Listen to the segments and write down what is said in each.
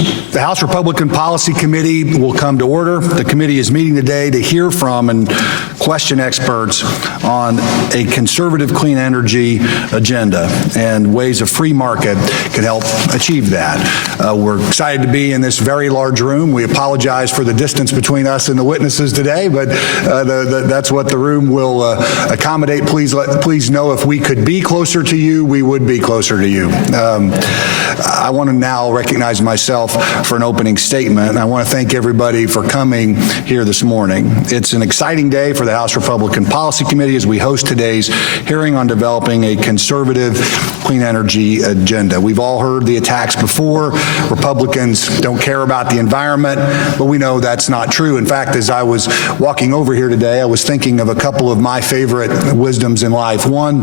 The House Republican Policy Committee will come to order. The committee is meeting today to hear from and question experts on a conservative clean energy agenda and ways a free market can help achieve that. We're excited to be in this very large room. We apologize for the distance between us and the witnesses today, but that's what the room will accommodate. Please know if we could be closer to you, we would be closer to you. I want to now recognize myself for an opening statement. I want to thank everybody for coming here this morning. It's an exciting day for the House Republican Policy Committee as we host today's hearing on developing a conservative clean energy agenda. We've all heard the attacks before. Republicans don't care about the environment, but we know that's not true. In fact, as I was walking over here today, I was thinking of a couple of my favorite wisdoms in life. One,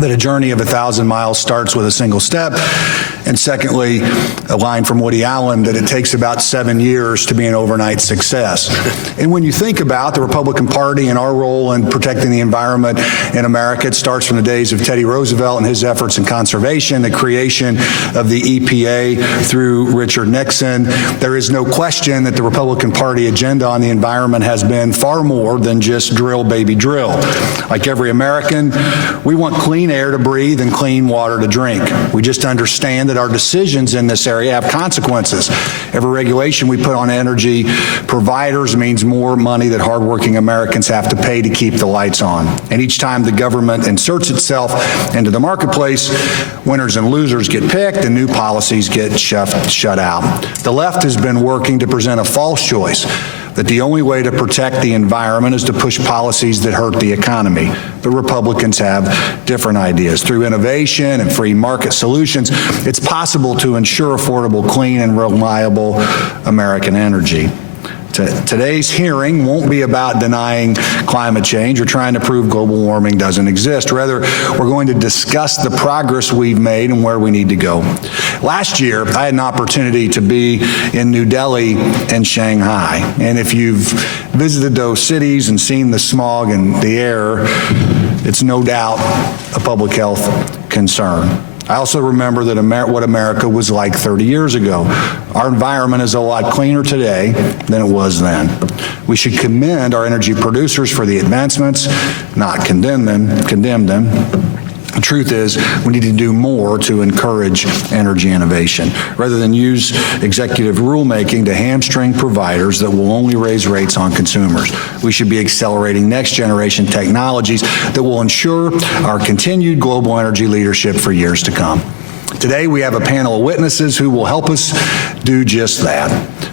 that a journey of 1,000 miles starts with a single step. And secondly, a line from Woody Allen that it takes about 7 years to be an overnight success. And when you think about the Republican Party and our role in protecting the environment in America, it starts from the days of Teddy Roosevelt and his efforts in conservation, the creation of the EPA through Richard Nixon. There is no question that the Republican Party agenda on the environment has been far more than just drill, baby, drill. Like every American, we want clean air to breathe and clean water to drink. We just understand that our decisions in this area have consequences. Every regulation we put on energy providers means more money that hardworking Americans have to pay to keep the lights on. And each time the government inserts itself into the marketplace, winners and losers get picked and new policies get shut out. The left has been working to present a false choice that the only way to protect the environment is to push policies that hurt the economy. But Republicans have different ideas. Through innovation and free market solutions, it's possible to ensure affordable, clean, and reliable American energy. Today's hearing won't be about denying climate change or trying to prove global warming doesn't exist. Rather, we're going to discuss the progress we've made and where we need to go. Last year, I had an opportunity to be in New Delhi and Shanghai. And if you've visited those cities and seen the smog in the air, it's no doubt a public health concern. I also remember that what America was like 30 years ago. Our environment is a lot cleaner today than it was then. We should commend our energy producers for the advancements, not condemn them. The truth is, we need to do more to encourage energy innovation, rather than use executive rulemaking to hamstring providers that will only raise rates on consumers. We should be accelerating next-generation technologies that will ensure our continued global energy leadership for years to come. Today, we have a panel of witnesses who will help us do just that.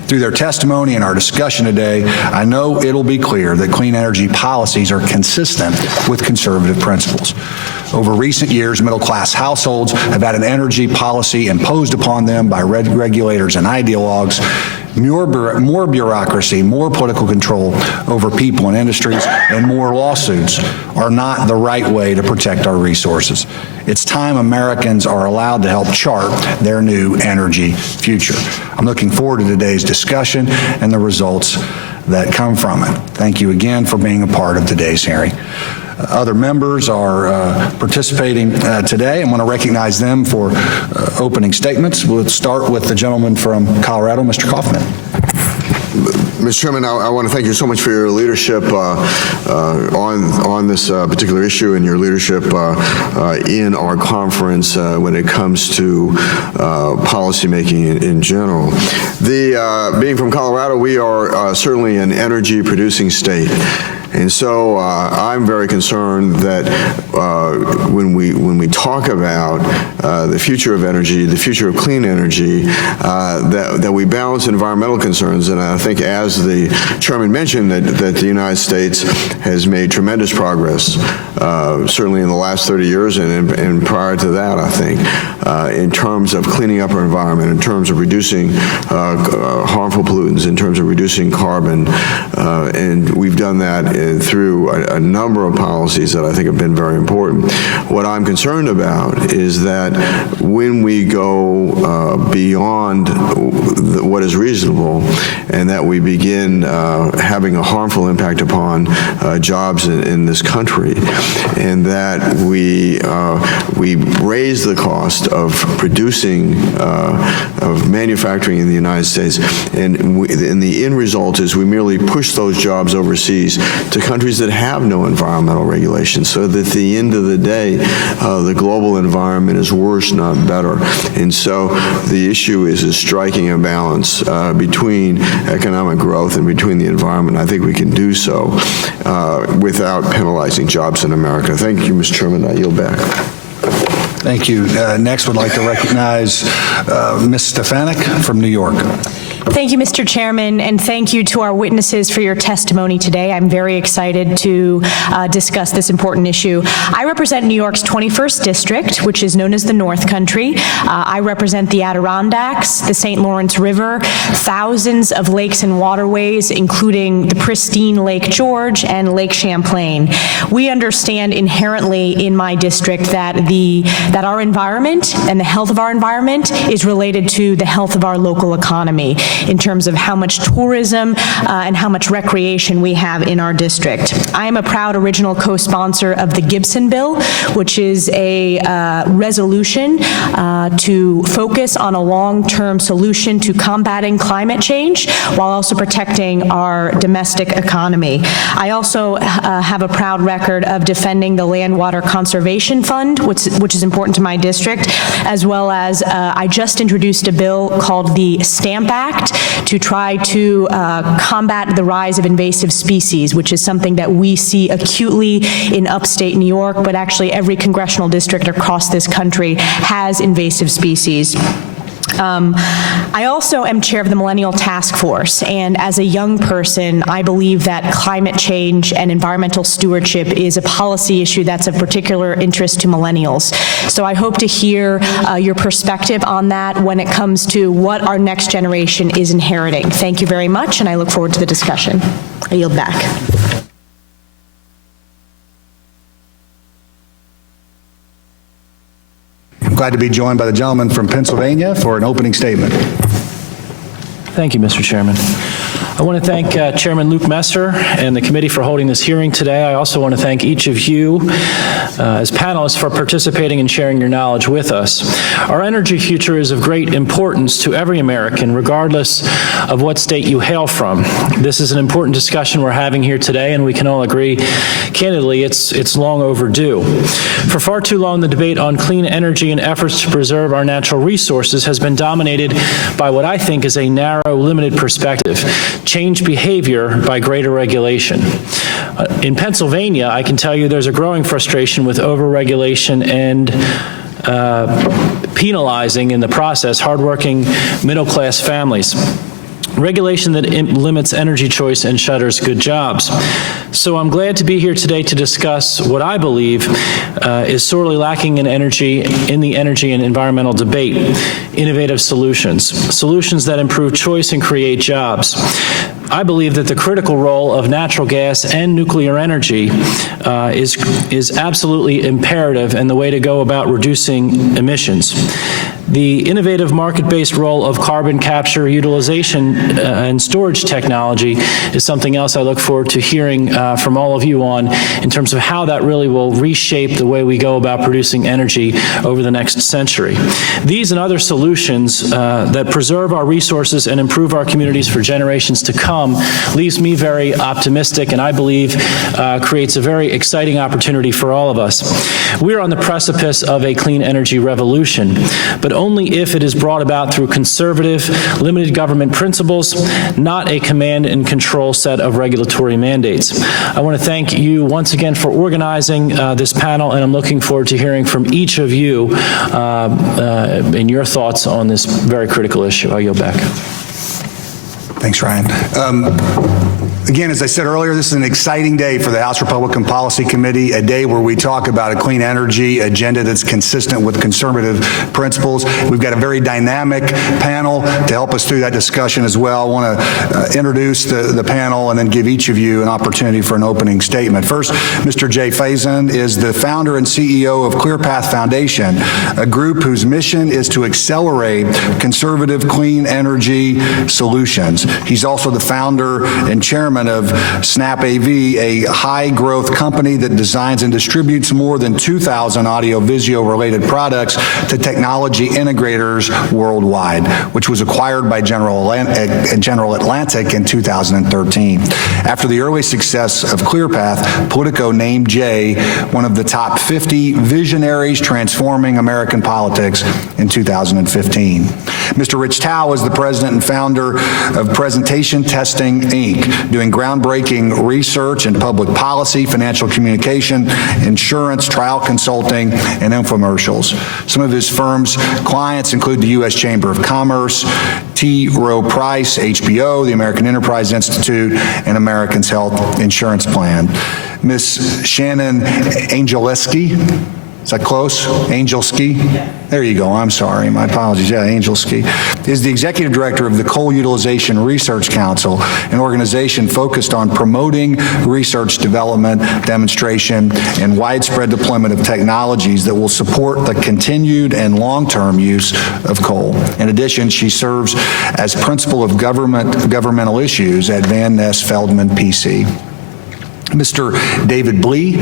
Through their testimony and our discussion today, I know it'll be clear that clean energy policies are consistent with conservative principles. Over recent years, middle-class households have had an energy policy imposed upon them by regulators and ideologues. More bureaucracy, more political control over people and industries, and more lawsuits are not the right way to protect our resources. It's time Americans are allowed to help chart their new energy future. I'm looking forward to today's discussion and the results that come from it. Thank you again for being a part of today's hearing. Other members are participating today. I want to recognize them for opening statements. We'll start with the gentleman from Colorado, Mr. Kaufman. Mr. Chairman, I want to thank you so much for your leadership on this particular issue and your leadership in our conference when it comes to policymaking in general. Being from Colorado, we are certainly an energy producing state. And so I'm very concerned that when we talk about the future of energy, the future of clean energy, that we balance environmental concerns. And I think, as the chairman mentioned, that the United States has made tremendous progress, certainly in the last 30 years and prior to that, I think, in terms of cleaning up our environment, in terms of reducing harmful pollutants, in terms of reducing carbon. And we've done that through a number of policies that I think have been very important. What I'm concerned about is that when we go beyond what is reasonable and that we begin having a harmful impact upon jobs in this country, and that we raise the cost of producing, of manufacturing in the United States. And the end result is we merely push those jobs overseas to countries that have no environmental regulations, so that at the end of the day, the global environment is worse, not better. And so the issue is striking a balance between economic growth and between the environment. I think we can do so without penalizing jobs in America. Thank you, Mr. Chairman. I yield back. Thank you. Next, would like to recognize Ms. Stefanik from New York. Thank you, Mr. Chairman, and thank you to our witnesses for your testimony today. I'm very excited to discuss this important issue. I represent New York's 21st District, which is known as the North Country. I represent the Adirondacks, the St. Lawrence River, thousands of lakes and waterways, including the pristine Lake George and Lake Champlain. We understand inherently in my district that our environment and the health of our environment is related to the health of our local economy, in terms of how much tourism and how much recreation we have in our district. I am a proud original co-sponsor of the Gibson Bill, which is a resolution to focus on a long-term solution to combating climate change while also protecting our domestic economy. I also have a proud record of defending the Land Water Conservation Fund, which is important to my district, as well as I just introduced a bill called the Stamp Act to try to combat the rise of invasive species, which is something that we see acutely in upstate New York, but actually every congressional district across this country has invasive species. I also am chair of the Millennial Task Force, and as a young person, I believe that climate change and environmental stewardship is a policy issue that's of particular interest to millennials. So I hope to hear your perspective on that when it comes to what our next generation is inheriting. Thank you very much, and I look forward to the discussion. I yield back. I'm glad to be joined by the gentleman from Pennsylvania for an opening statement. Thank you, Mr. Chairman. I want to thank Chairman Luke Messer and the committee for holding this hearing today. I also want to thank each of you as panelists for participating and sharing your knowledge with us. Our energy future is of great importance to every American, regardless of what state you hail from. This is an important discussion we're having here today, and we can all agree, candidly, it's long overdue. For far too long, the debate on clean energy and efforts to preserve our natural resources has been dominated by what I think is a narrow, limited perspective: change behavior by greater regulation. In Pennsylvania, I can tell you there's a growing frustration with over-regulation and penalizing in the process hardworking middle-class families. Regulation that limits energy choice and shutters good jobs. So I'm glad to be here today to discuss what I believe is sorely lacking in the energy and environmental debate: innovative solutions that improve choice and create jobs. I believe that the critical role of natural gas and nuclear energy is absolutely imperative and the way to go about reducing emissions. The innovative market-based role of carbon capture, utilization, and storage technology is something else I look forward to hearing from all of you on in terms of how that really will reshape the way we go about producing energy over the next century. These and other solutions that preserve our resources and improve our communities for generations to come leaves me very optimistic, and I believe creates a very exciting opportunity for all of us. We are on the precipice of a clean energy revolution, but only if it is brought about through conservative, limited government principles, not a command and control set of regulatory mandates. I want to thank you once again for organizing this panel, and I'm looking forward to hearing from each of you and your thoughts on this very critical issue. I yield back. Thanks, Ryan. Again, as I said earlier, this is an exciting day for the House Republican Policy Committee, a day where we talk about a clean energy agenda that's consistent with conservative principles. We've got a very dynamic panel to help us through that discussion as well. I want to introduce the panel and then give each of you an opportunity for an opening statement. First, Mr. Jay Faison is the founder and CEO of ClearPath Foundation, a group whose mission is to accelerate conservative clean energy solutions. He's also the founder and chairman of Snap AV, a high-growth company that designs and distributes more than 2,000 audio-visual-related products to technology integrators worldwide, which was acquired by General Atlantic in 2013. After the early success of ClearPath, Politico named Jay one of the top 50 visionaries transforming American politics in 2015. Mr. Rich Thau is the president and founder of Presentation Testing, Inc., doing groundbreaking research in public policy, financial communication, insurance, trial consulting, and infomercials. Some of his firm's clients include the U.S. Chamber of Commerce, T. Rowe Price, HBO, the American Enterprise Institute, and Americans Health Insurance Plan. Ms. Shannon Angielski, is that close? Angielski? There you go. I'm sorry. My apologies. Yeah, Angielski is the executive director of the Coal Utilization Research Council, an organization focused on promoting research, development, demonstration, and widespread deployment of technologies that will support the continued and long-term use of coal. In addition, she serves as principal of governmental issues at Van Ness Feldman PC. Mr. David Blee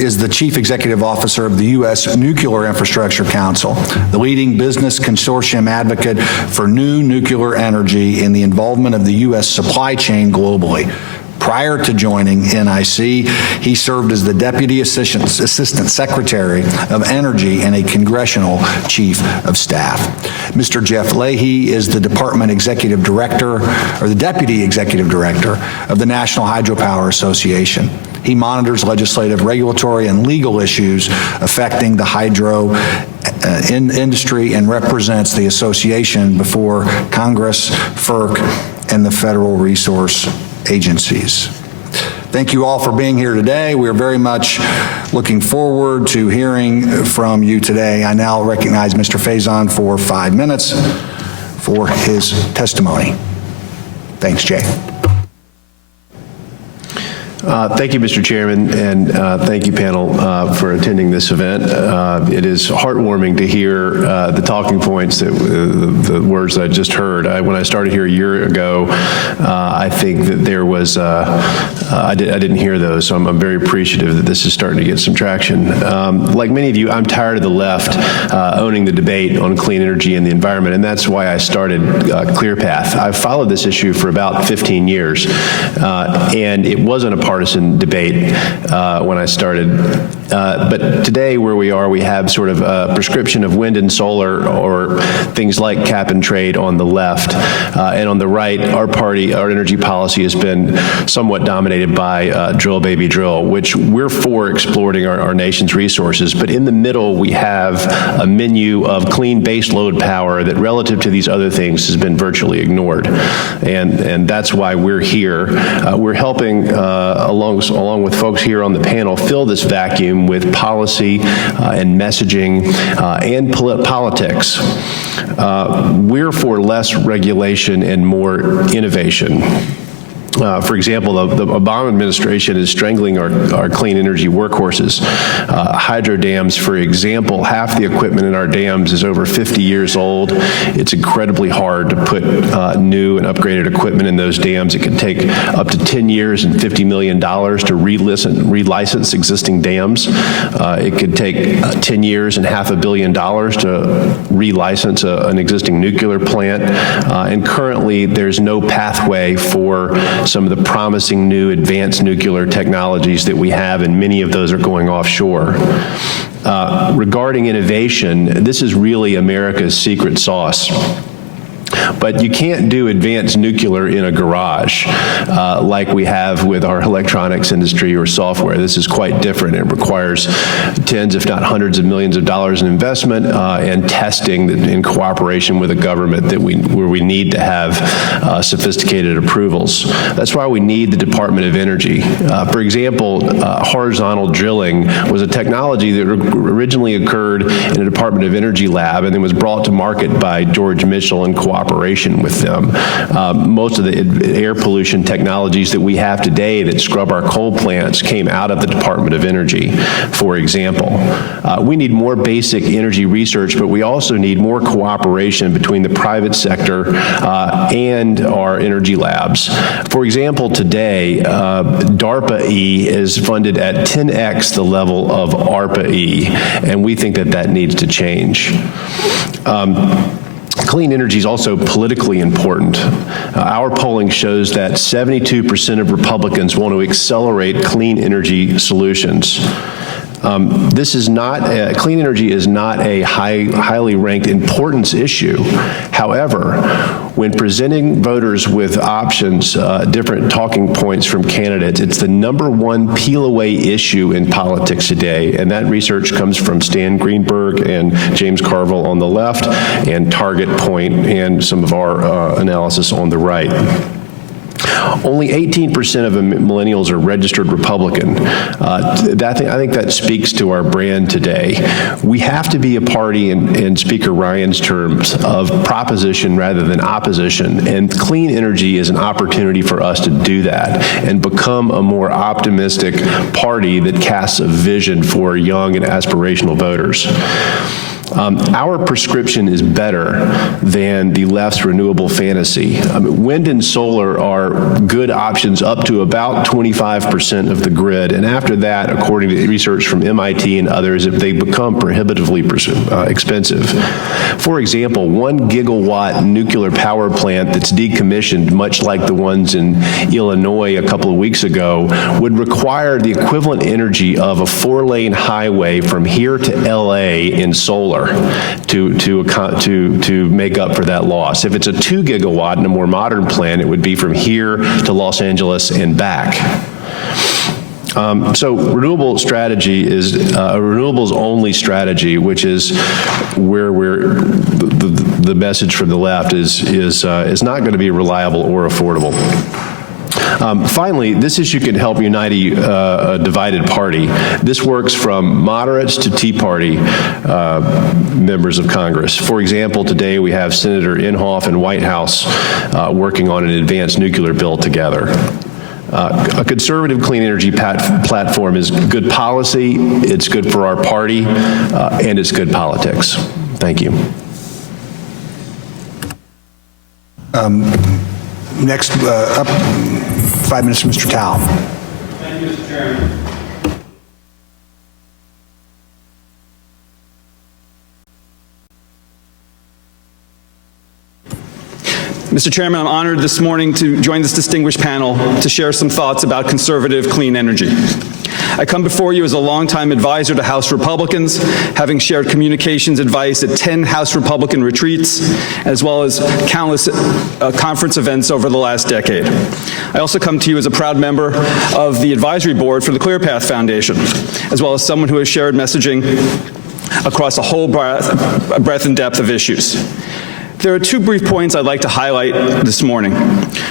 is the Chief Executive Officer of the U.S. Nuclear Infrastructure Council, the leading business consortium advocate for new nuclear energy and the involvement of the U.S. supply chain globally. Prior to joining NIC, he served as the Deputy Assistant Secretary of Energy and a Congressional Chief of Staff. Mr. Jeff Leahy is the Department Executive Director, or the Deputy Executive Director of the National Hydropower Association. He monitors legislative, regulatory, and legal issues affecting the hydro industry and represents the association before Congress, FERC, and the federal resource agencies. Thank you all for being here today. We are very much looking forward to hearing from you today. I now recognize Mr. Faison for 5 minutes for his testimony. Thanks, Jay. Thank you, Mr. Chairman, and thank you, panel, for attending this event. It is heartwarming to hear the talking points, the words that I just heard. When I started here a year ago, I think that there was, I didn't hear those, so I'm very appreciative that this is starting to get some traction. Like many of you, I'm tired of the left owning the debate on clean energy and the environment, and that's why I started ClearPath. I've followed this issue for about 15 years, and it wasn't a partisan debate when I started. But today, where we are, we have sort of a prescription of wind and solar, or things like cap and trade on the left. And on the right, our energy policy has been somewhat dominated by drill, baby, drill, which we're for exploiting our nation's resources. But in the middle, we have a menu of clean base load power that, relative to these other things, has been virtually ignored. And that's why we're here. We're helping along with folks here on the panel, fill this vacuum with policy and messaging and politics. We're for less regulation and more innovation. For example, the Obama administration is strangling our clean energy workhorses. Hydro dams, for example, half the equipment in our dams is over 50 years old. It's incredibly hard to put new and upgraded equipment in those dams. It can take up to 10 years and $50 million to relicense existing dams. It could take 10 years and $500 million to relicense an existing nuclear plant. And currently, there's no pathway for some of the promising new advanced nuclear technologies that we have, and many of those are going offshore. Regarding innovation, this is really America's secret sauce. But you can't do advanced nuclear in a garage like we have with our electronics industry or software. This is quite different. It requires tens, if not hundreds of millions of dollars in investment and testing in cooperation with a government where we need to have sophisticated approvals. That's why we need the Department of Energy. For example, horizontal drilling was a technology that originally occurred in a Department of Energy lab and then was brought to market by George Mitchell in cooperation cooperation with them. Most of the air pollution technologies that we have today that scrub our coal plants came out of the Department of Energy, for example. We need more basic energy research, but we also need more cooperation between the private sector and our energy labs. For example, today, DARPA-E is funded at 10x the level of ARPA-E, and we think that that needs to change. Clean energy is also politically important. Our polling shows that 72% of Republicans want to accelerate clean energy solutions. Clean energy is not a highly ranked importance issue. However, when presenting voters with options, different talking points from candidates, it's the #1 peel-away issue in politics today, and that research comes from Stan Greenberg and James Carville on the left, and Target Point and some of our analysis on the right. Only 18% of millennials are registered Republican. I think that speaks to our brand today. We have to be a party, in Speaker Ryan's terms, of proposition rather than opposition, and clean energy is an opportunity for us to do that and become a more optimistic party that casts a vision for young and aspirational voters. Our prescription is better than the left's renewable fantasy. Wind and solar are good options up to about 25% of the grid, and after that, according to research from MIT and others, they become prohibitively expensive. For example, 1 gigawatt nuclear power plant that's decommissioned, much like the ones in Illinois a couple of weeks ago, would require the equivalent energy of a 4-lane highway from here to LA in solar to make up for that loss. If it's a 2 gigawatt in a more modern plant, it would be from here to Los Angeles and back. So renewable strategy is a renewables only strategy, which is where the message from the left is not going to be reliable or affordable. Finally, this issue can help unite a divided party. This works from moderates to Tea Party members of Congress. For example, today we have Senator Inhofe and Whitehouse working on an advanced nuclear bill together. A conservative clean energy platform is good policy, it's good for our party, and it's good politics. Thank you. Next, up 5 minutes, Mr. Thau. Thank you, Mr. Chairman. Mr. Chairman, I'm honored this morning to join this distinguished panel to share some thoughts about conservative clean energy. I come before you as a longtime advisor to House Republicans, having shared communications advice at 10 House Republican retreats, as well as countless conference events over the last decade. I also come to you as a proud member of the advisory board for the ClearPath Foundation, as well as someone who has shared messaging across a whole breadth and depth of issues. There are 2 brief points I'd like to highlight this morning.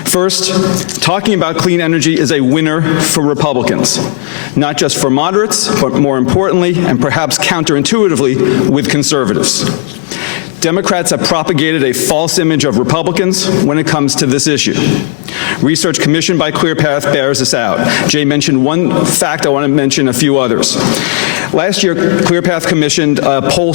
First, talking about clean energy is a winner for Republicans, not just for moderates, but more importantly, and perhaps counterintuitively, with conservatives. Democrats have propagated a false image of Republicans when it comes to this issue. Research commissioned by ClearPath bears this out. Jay mentioned one fact, I want to mention a few others. Last year, ClearPath commissioned a poll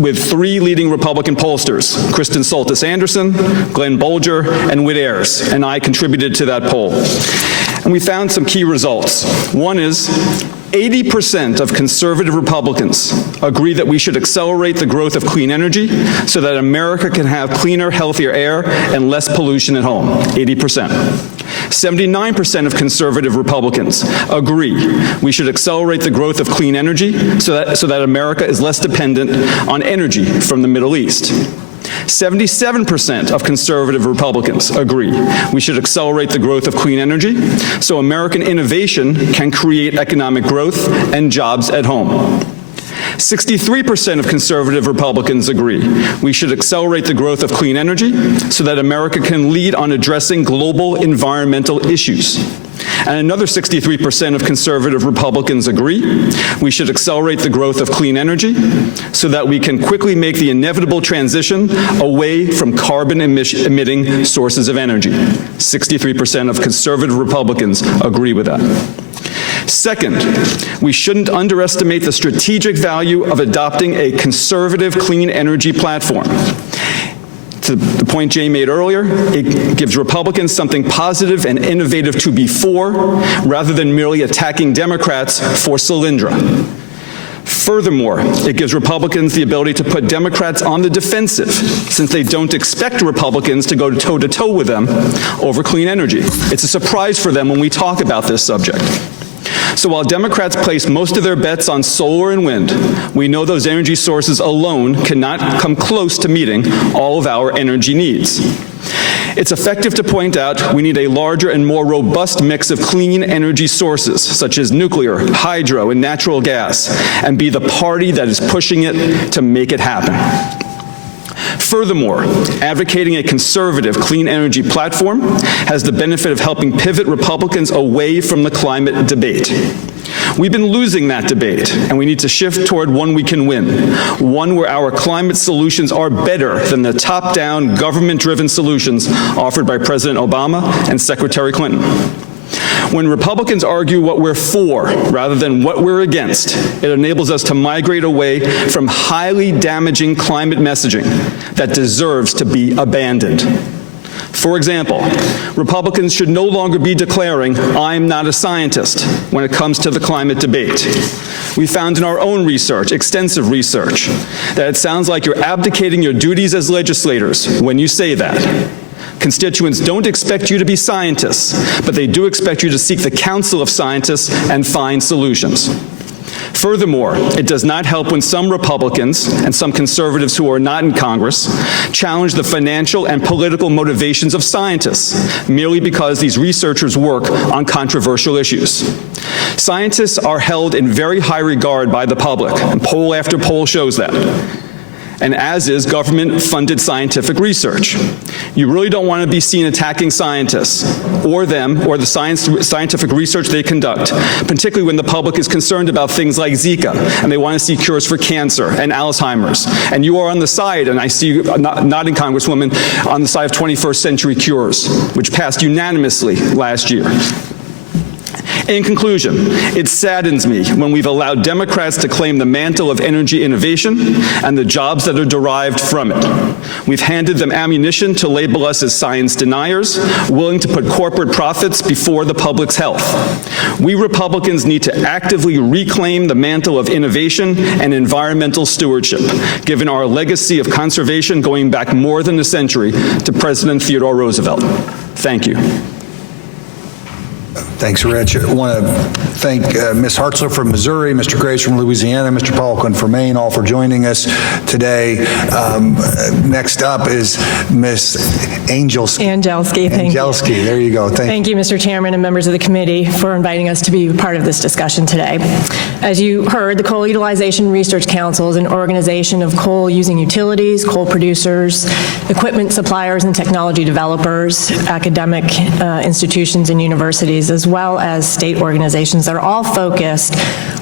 with 3 leading Republican pollsters, Kristen Soltis Anderson, Glenn Bolger, and Whit Ayers, and I contributed to that poll. And we found some key results. One is 80% of conservative Republicans agree that we should accelerate the growth of clean energy so that America can have cleaner, healthier air and less pollution at home. 80%. 79% of conservative Republicans agree we should accelerate the growth of clean energy so that America is less dependent on energy from the Middle East. 77% of conservative Republicans agree we should accelerate the growth of clean energy so American innovation can create economic growth and jobs at home. 63% of conservative Republicans agree we should accelerate the growth of clean energy so that America can lead on addressing global environmental issues. And another 63% of conservative Republicans agree we should accelerate the growth of clean energy so that we can quickly make the inevitable transition away from carbon-emitting sources of energy. 63% of conservative Republicans agree with that. Second, we shouldn't underestimate the strategic value of adopting a conservative clean energy platform. To the point Jay made earlier, it gives Republicans something positive and innovative to be for, rather than merely attacking Democrats for Solyndra. Furthermore, it gives Republicans the ability to put Democrats on the defensive, since they don't expect Republicans to go toe-to-toe with them over clean energy. It's a surprise for them when we talk about this subject. So while Democrats place most of their bets on solar and wind, we know those energy sources alone cannot come close to meeting all of our energy needs. It's effective to point out we need a larger and more robust mix of clean energy sources, such as nuclear, hydro, and natural gas, and be the party that is pushing it to make it happen. Furthermore, advocating a conservative clean energy platform has the benefit of helping pivot Republicans away from the climate debate. We've been losing that debate, and we need to shift toward one we can win, one where our climate solutions are better than the top-down, government-driven solutions offered by President Obama and Secretary Clinton. When Republicans argue what we're for rather than what we're against, it enables us to migrate away from highly damaging climate messaging that deserves to be abandoned. For example, Republicans should no longer be declaring, "I'm not a scientist," when it comes to the climate debate. We found in our own research, extensive research, that it sounds like you're abdicating your duties as legislators when you say that. Constituents don't expect you to be scientists, but they do expect you to seek the counsel of scientists and find solutions. Furthermore, it does not help when some Republicans and some conservatives who are not in Congress challenge the financial and political motivations of scientists merely because these researchers work on controversial issues. Scientists are held in very high regard by the public, and poll after poll shows that. And as is government-funded scientific research. You really don't want to be seen attacking scientists or them or the scientific research they conduct, particularly when the public is concerned about things like Zika and they want to see cures for cancer and Alzheimer's. And you are on the side, and I see you nodding, Congresswoman, on the side of 21st century cures, which passed unanimously last year. In conclusion, it saddens me when we've allowed Democrats to claim the mantle of energy innovation and the jobs that are derived from it. We've handed them ammunition to label us as science deniers, willing to put corporate profits before the public's health. We Republicans need to actively reclaim the mantle of innovation and environmental stewardship, given our legacy of conservation going back more than a century to President Theodore Roosevelt. Thank you. Thanks, Rich. I want to thank Ms. Hartzler from Missouri, Mr. Grace from Louisiana, Mr. Poliquin from Maine, all for joining us today. Next up is Ms. Angielski. Thank you. Angielski, there you go. Thank you, Mr. Chairman and members of the committee, for inviting us to be part of this discussion today. As you heard, the Coal Utilization Research Council is an organization of coal-using utilities, coal producers, equipment suppliers, and technology developers, academic institutions and universities, as well as state organizations that are all focused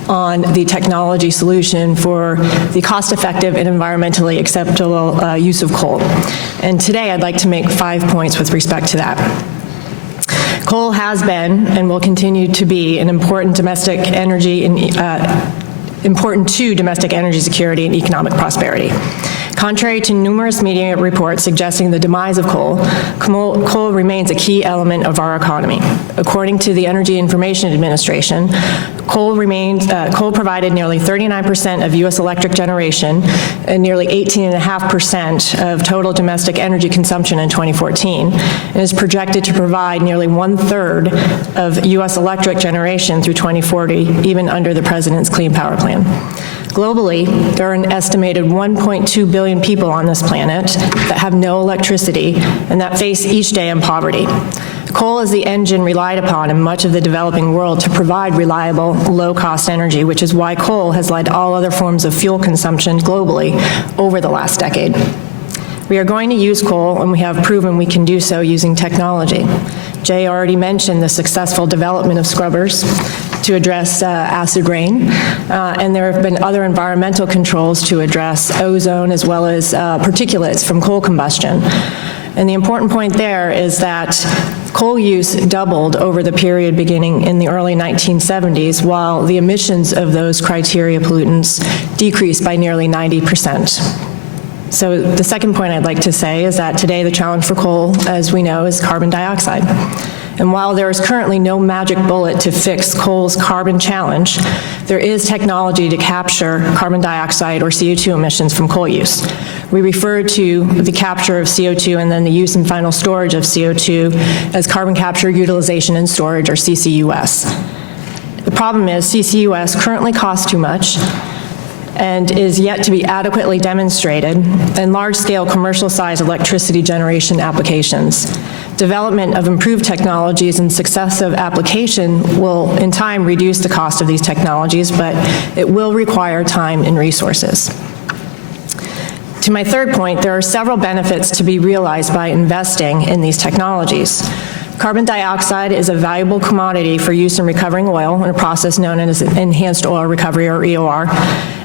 on the technology solution for the cost-effective and environmentally acceptable use of coal. And today I'd like to make 5 points with respect to that. Coal has been and will continue to be an important domestic energy and important to domestic energy security and economic prosperity. Contrary to numerous media reports suggesting the demise of coal, coal remains a key element of our economy. According to the Energy Information Administration, coal provided nearly 39% of U.S. electric generation and nearly 18.5% of total domestic energy consumption in 2014, and is projected to provide nearly 1/3 of U.S. electric generation through 2040, even under the President's Clean Power Plan. Globally, there are an estimated 1.2 billion people on this planet that have no electricity and that face each day in poverty. Coal is the engine relied upon in much of the developing world to provide reliable, low-cost energy, which is why coal has led all other forms of fuel consumption globally over the last decade. We are going to use coal, and we have proven we can do so using technology. Jay already mentioned the successful development of scrubbers to address acid rain, and there have been other environmental controls to address ozone as well as particulates from coal combustion. And the important point there is that coal use doubled over the period beginning in the early 1970s, while the emissions of those criteria pollutants decreased by nearly 90%. So the second point I'd like to say is that today the challenge for coal, as we know, is carbon dioxide. And while there is currently no magic bullet to fix coal's carbon challenge, there is technology to capture carbon dioxide or CO2 emissions from coal use. We refer to the capture of CO2 and then the use and final storage of CO2 as carbon capture, utilization, and storage, or CCUS. The problem is CCUS currently costs too much and is yet to be adequately demonstrated in large-scale commercial-sized electricity generation applications. Development of improved technologies and successive application will, in time, reduce the cost of these technologies, but it will require time and resources. To my third point, there are several benefits to be realized by investing in these technologies. Carbon dioxide is a valuable commodity for use in recovering oil in a process known as enhanced oil recovery, or EOR.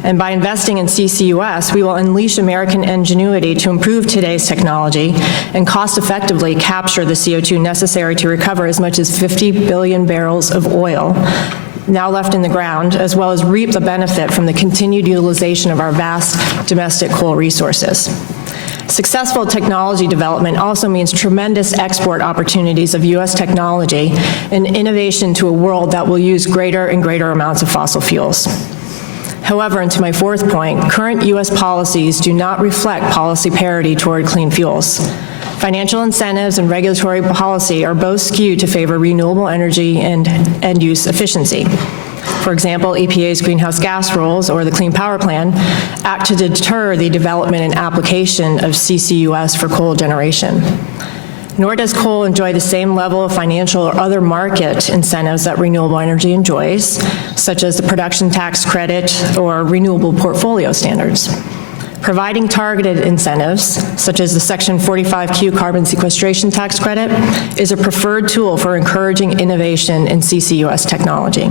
And by investing in CCUS, we will unleash American ingenuity to improve today's technology and cost-effectively capture the CO2 necessary to recover as much as 50 billion barrels of oil now left in the ground, as well as reap the benefit from the continued utilization of our vast domestic coal resources. Successful technology development also means tremendous export opportunities of U.S. technology and innovation to a world that will use greater and greater amounts of fossil fuels. However, and to my fourth point, current U.S. policies do not reflect policy parity toward clean fuels. Financial incentives and regulatory policy are both skewed to favor renewable energy and end-use efficiency. For example, EPA's greenhouse gas rules, or the Clean Power Plan, act to deter the development and application of CCUS for coal generation. Nor does coal enjoy the same level of financial or other market incentives that renewable energy enjoys, such as the production tax credit or renewable portfolio standards. Providing targeted incentives, such as the Section 45Q carbon sequestration tax credit, is a preferred tool for encouraging innovation in CCUS technology.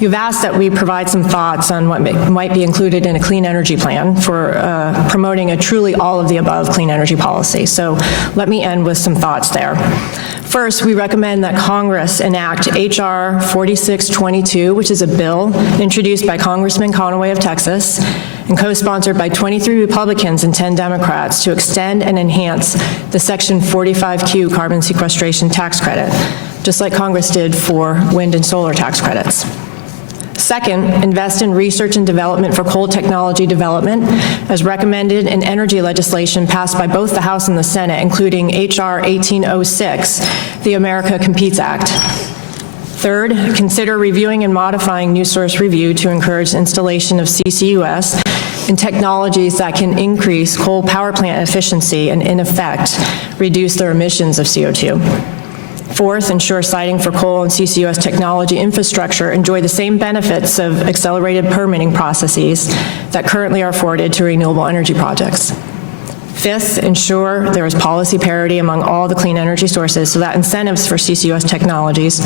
You've asked that we provide some thoughts on what might be included in a clean energy plan for promoting a truly all-of-the-above clean energy policy. So let me end with some thoughts there. First, we recommend that Congress enact H.R. 4622, which is a bill introduced by Congressman Conaway of Texas and co-sponsored by 23 Republicans and 10 Democrats, to extend and enhance the Section 45Q carbon sequestration tax credit, just like Congress did for wind and solar tax credits. Second, invest in research and development for coal technology development, as recommended in energy legislation passed by both the House and the Senate, including H.R. 1806, the America Competes Act. Third, consider reviewing and modifying New Source Review to encourage installation of CCUS in technologies that can increase coal power plant efficiency and, in effect, reduce their emissions of CO2. Fourth, ensure siting for coal and CCUS technology infrastructure enjoy the same benefits of accelerated permitting processes that currently are afforded to renewable energy projects. Fifth, ensure there is policy parity among all the clean energy sources so that incentives for CCUS technologies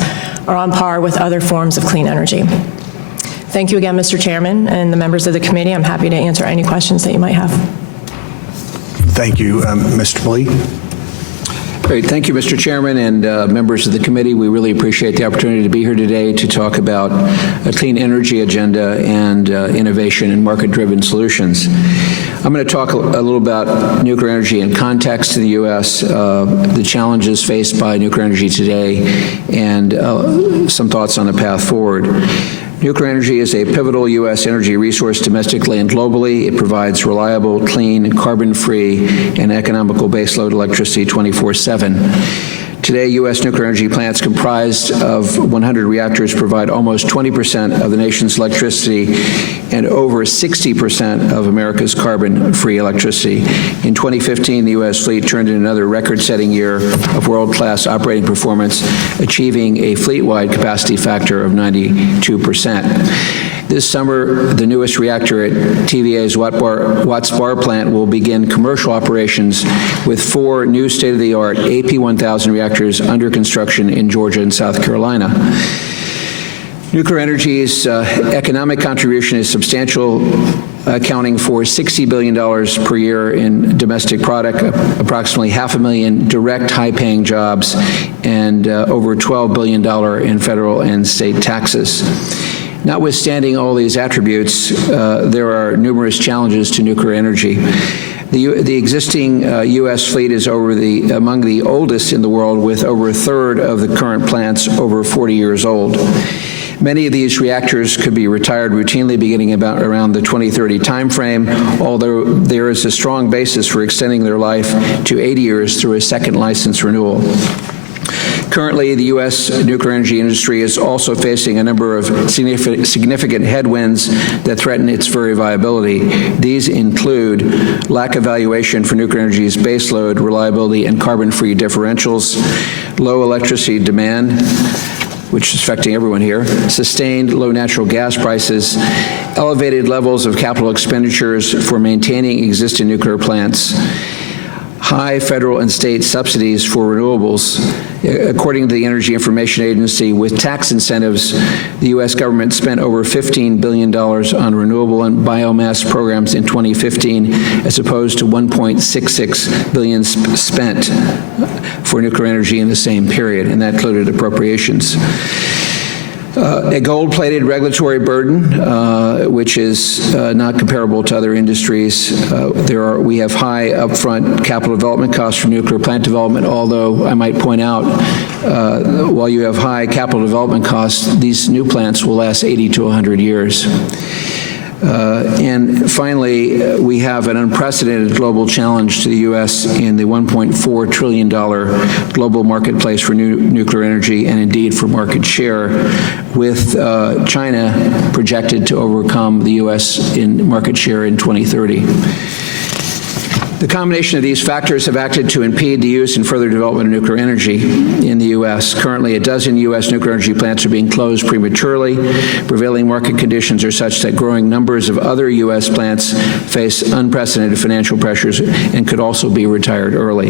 are on par with other forms of clean energy. Thank you again, Mr. Chairman, and the members of the committee. I'm happy to answer any questions that you might have. Thank you, Mr. Blee. Great. Thank you, Mr. Chairman, and members of the committee. We really appreciate the opportunity to be here today to talk about a clean energy agenda and innovation and market-driven solutions. I'm going to talk a little about nuclear energy in context to the U.S., the challenges faced by nuclear energy today, and some thoughts on the path forward. Nuclear energy is a pivotal U.S. energy resource domestically and globally. It provides reliable, clean, carbon-free, and economical baseload electricity 24/7. Today, U.S. nuclear energy plants comprised of 100 reactors provide almost 20% of the nation's electricity and over 60% of America's carbon-free electricity. In 2015, the U.S. fleet turned in another record-setting year of world-class operating performance, achieving a fleet-wide capacity factor of 92%. This summer, the newest reactor at TVA's Watts Bar plant will begin commercial operations with 4 new state-of-the-art AP1000 reactors under construction in Georgia and South Carolina. Nuclear energy's economic contribution is substantial, accounting for $60 billion per year in domestic product, approximately 500,000 direct high-paying jobs, and over $12 billion in federal and state taxes. Notwithstanding all these attributes, there are numerous challenges to nuclear energy. The existing U.S. fleet is among the oldest in the world, with over a third of the current plants over 40 years old. Many of these reactors could be retired routinely beginning around the 2030 timeframe, although there is a strong basis for extending their life to 80 years through a second license renewal. Currently, the U.S. nuclear energy industry is also facing a number of significant headwinds that threaten its very viability. These include lack of valuation for nuclear energy's baseload, reliability, and carbon-free differentials, low electricity demand, which is affecting everyone here, sustained low natural gas prices, elevated levels of capital expenditures for maintaining existing nuclear plants, high federal and state subsidies for renewables. According to the Energy Information Agency, with tax incentives, the U.S. government spent over $15 billion on renewable and biomass programs in 2015, as opposed to $1.66 billion spent for nuclear energy in the same period, and that included appropriations. A gold-plated regulatory burden, which is not comparable to other industries. We have high upfront capital development costs for nuclear plant development, although I might point out, while you have high capital development costs, these new plants will last 80 to 100 years. And finally, we have an unprecedented global challenge to the U.S. in the $1.4 trillion global marketplace for nuclear energy, and indeed for market share, with China projected to overcome the U.S. in market share in 2030. The combination of these factors have acted to impede the use and further development of nuclear energy in the U.S. Currently, a dozen U.S. nuclear energy plants are being closed prematurely. Prevailing market conditions are such that growing numbers of other U.S. plants face unprecedented financial pressures and could also be retired early.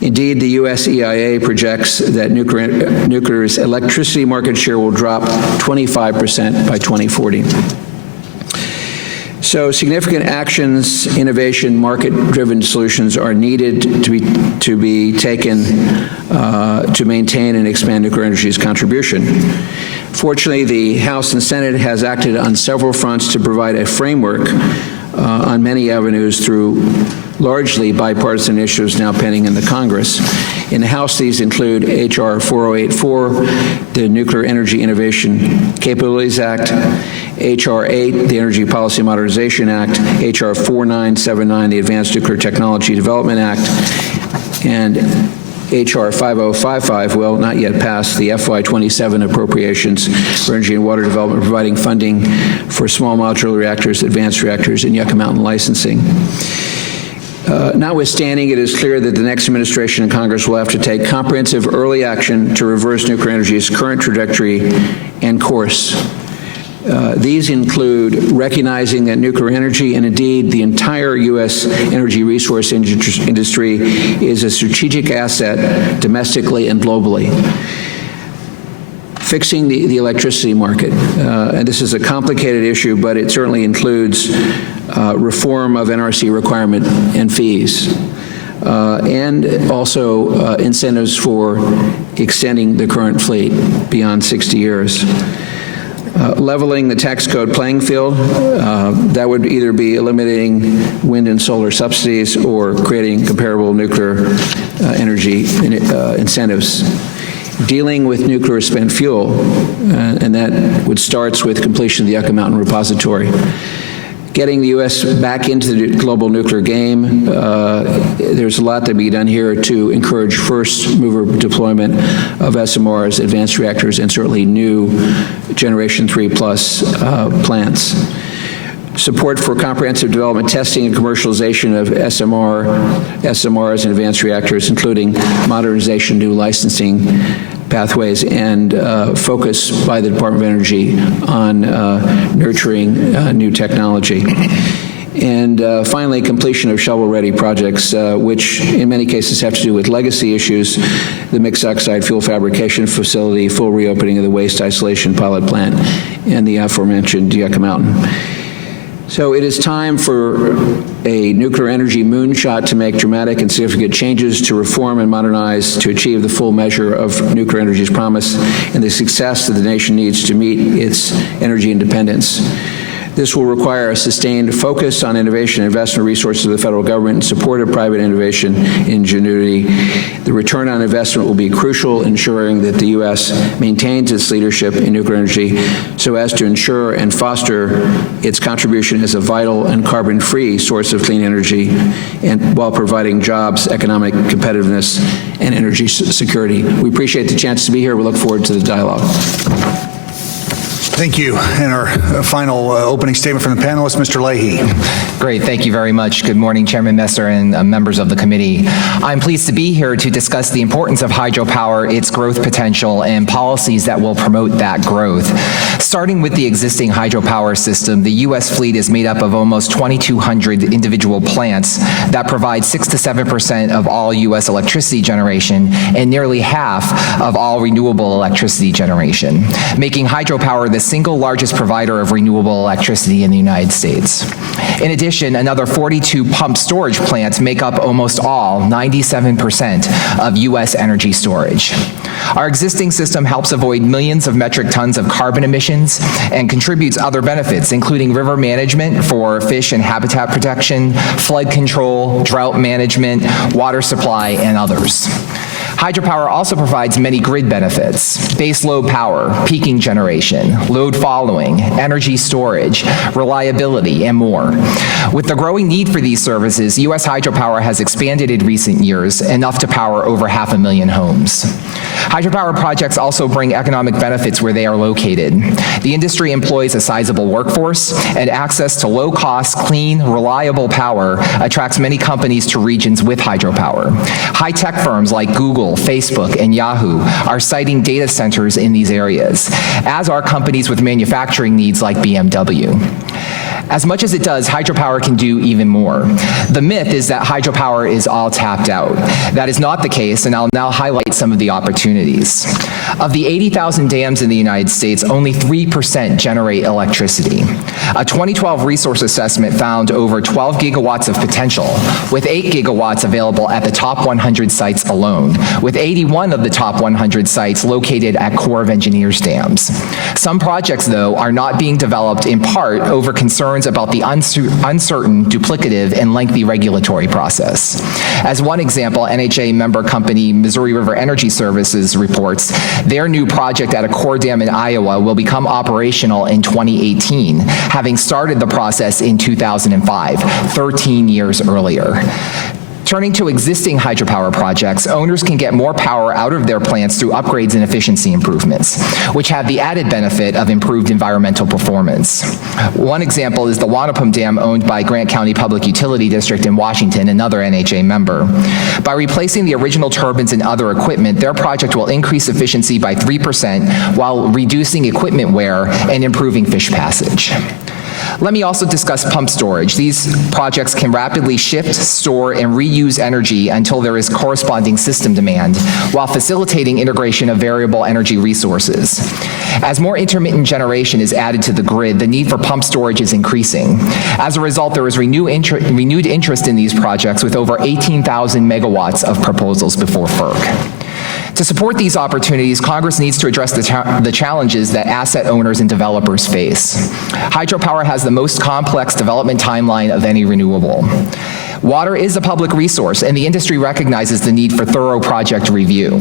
Indeed, the U.S. EIA projects that nuclear's electricity market share will drop 25% by 2040. So significant actions, innovation, market-driven solutions are needed to be taken to maintain and expand nuclear energy's contribution. Fortunately, the House and Senate has acted on several fronts to provide a framework on many avenues through largely bipartisan initiatives now pending in the Congress. In the House, these include H.R. 4084, the Nuclear Energy Innovation Capabilities Act, H.R. 8, the Energy Policy Modernization Act, H.R. 4979, the Advanced Nuclear Technology Development Act, and H.R. 5055 will not yet pass the FY27 appropriations for energy and water development, providing funding for small modular reactors, advanced reactors, and Yucca Mountain licensing. Notwithstanding, it is clear that the next administration and Congress will have to take comprehensive early action to reverse nuclear energy's current trajectory and course. These include recognizing that nuclear energy, and indeed the entire U.S. energy resource industry, is a strategic asset domestically and globally. Fixing the electricity market, and this is a complicated issue, but it certainly includes reform of NRC requirement and fees, and also incentives for extending the current fleet beyond 60 years. Leveling the tax code playing field, that would either be eliminating wind and solar subsidies or creating comparable nuclear energy incentives. Dealing with nuclear spent fuel, and that starts with completion of the Yucca Mountain repository. getting the U.S. back into the global nuclear game. There's a lot to be done here to encourage first mover deployment of SMRs, advanced reactors, and certainly new Generation 3 plus plants. Support for comprehensive development, testing, and commercialization of SMRs, and advanced reactors, including modernization, new licensing pathways, and focus by the Department of Energy on nurturing new technology. And finally, completion of shovel-ready projects, which in many cases have to do with legacy issues, the mixed oxide fuel fabrication facility, full reopening of the waste isolation pilot plant, and the aforementioned Yucca Mountain. So it is time for a nuclear energy moonshot to make dramatic and significant changes to reform and modernize to achieve the full measure of nuclear energy's promise and the success that the nation needs to meet its energy independence. This will require a sustained focus on innovation and investment resources of the federal government in support of private innovation ingenuity. The return on investment will be crucial, ensuring that the U.S. maintains its leadership in nuclear energy so as to ensure and foster its contribution as a vital and carbon-free source of clean energy, and while providing jobs, economic competitiveness, and energy security. We appreciate the chance to be here. We look forward to the dialogue. Thank you. And our final opening statement from the panelists, Mr. Leahy. Great. Thank you very much. Good morning, Chairman Messer and members of the committee. I'm pleased to be here to discuss the importance of hydropower, its growth potential, and policies that will promote that growth. Starting with the existing hydropower system, the U.S. fleet is made up of almost 2,200 individual plants that provide 6 to 7% of all U.S. electricity generation and nearly half of all renewable electricity generation, making hydropower the single largest provider of renewable electricity in the United States. In addition, another 42 pump storage plants make up almost all, 97% of U.S. energy storage. Our existing system helps avoid millions of metric tons of carbon emissions and contributes other benefits, including river management for fish and habitat protection, flood control, drought management, water supply, and others. Hydropower also provides many grid benefits: base load power, peaking generation, load following, energy storage, reliability, and more. With the growing need for these services, U.S. hydropower has expanded in recent years, enough to power over 500,000 homes. Hydropower projects also bring economic benefits where they are located. The industry employs a sizable workforce, and access to low-cost, clean, reliable power attracts many companies to regions with hydropower. High-tech firms like Google, Facebook, and Yahoo are siting data centers in these areas, as are companies with manufacturing needs like BMW. As much as it does, hydropower can do even more. The myth is that hydropower is all tapped out. That is not the case, and I'll now highlight some of the opportunities. Of the 80,000 dams in the United States, only 3% generate electricity. A 2012 resource assessment found over 12 gigawatts of potential, with 8 gigawatts available at the top 100 sites alone, with 81 of the top 100 sites located at Corps of Engineers dams. Some projects, though, are not being developed in part over concerns about the uncertain, duplicative, and lengthy regulatory process. As one example, NHA member company Missouri River Energy Services reports their new project at a Corps dam in Iowa will become operational in 2018, having started the process in 2005, 13 years earlier. Turning to existing hydropower projects, owners can get more power out of their plants through upgrades and efficiency improvements, which have the added benefit of improved environmental performance. One example is the Wanapum Dam, owned by Grant County Public Utility District in Washington, another NHA member. By replacing the original turbines and other equipment, their project will increase efficiency by 3% while reducing equipment wear and improving fish passage. Let me also discuss pump storage. These projects can rapidly shift, store, and reuse energy until there is corresponding system demand, while facilitating integration of variable energy resources. As more intermittent generation is added to the grid, the need for pump storage is increasing. As a result, there is renewed interest in these projects, with over 18,000 megawatts of proposals before FERC. To support these opportunities, Congress needs to address the challenges that asset owners and developers face. Hydropower has the most complex development timeline of any renewable. Water is a public resource, and the industry recognizes the need for thorough project review.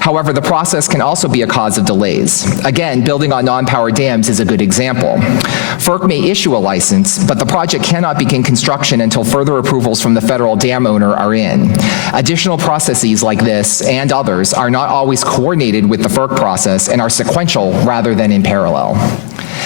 However, the process can also be a cause of delays. Again, building on non-powered dams is a good example. FERC may issue a license, but the project cannot begin construction until further approvals from the federal dam owner are in. Additional processes like this and others are not always coordinated with the FERC process and are sequential rather than in parallel.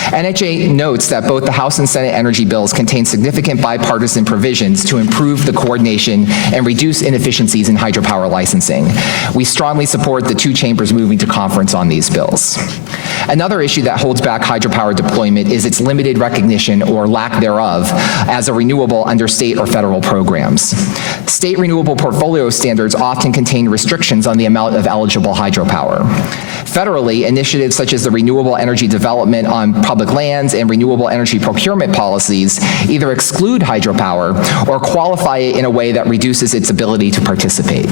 NHA notes that both the House and Senate energy bills contain significant bipartisan provisions to improve the coordination and reduce inefficiencies in hydropower licensing. We strongly support the two chambers moving to conference on these bills. Another issue that holds back hydropower deployment is its limited recognition or lack thereof as a renewable under state or federal programs. State renewable portfolio standards often contain restrictions on the amount of eligible hydropower. Federally, initiatives such as the Renewable Energy Development on Public Lands and renewable energy procurement policies either exclude hydropower or qualify it in a way that reduces its ability to participate.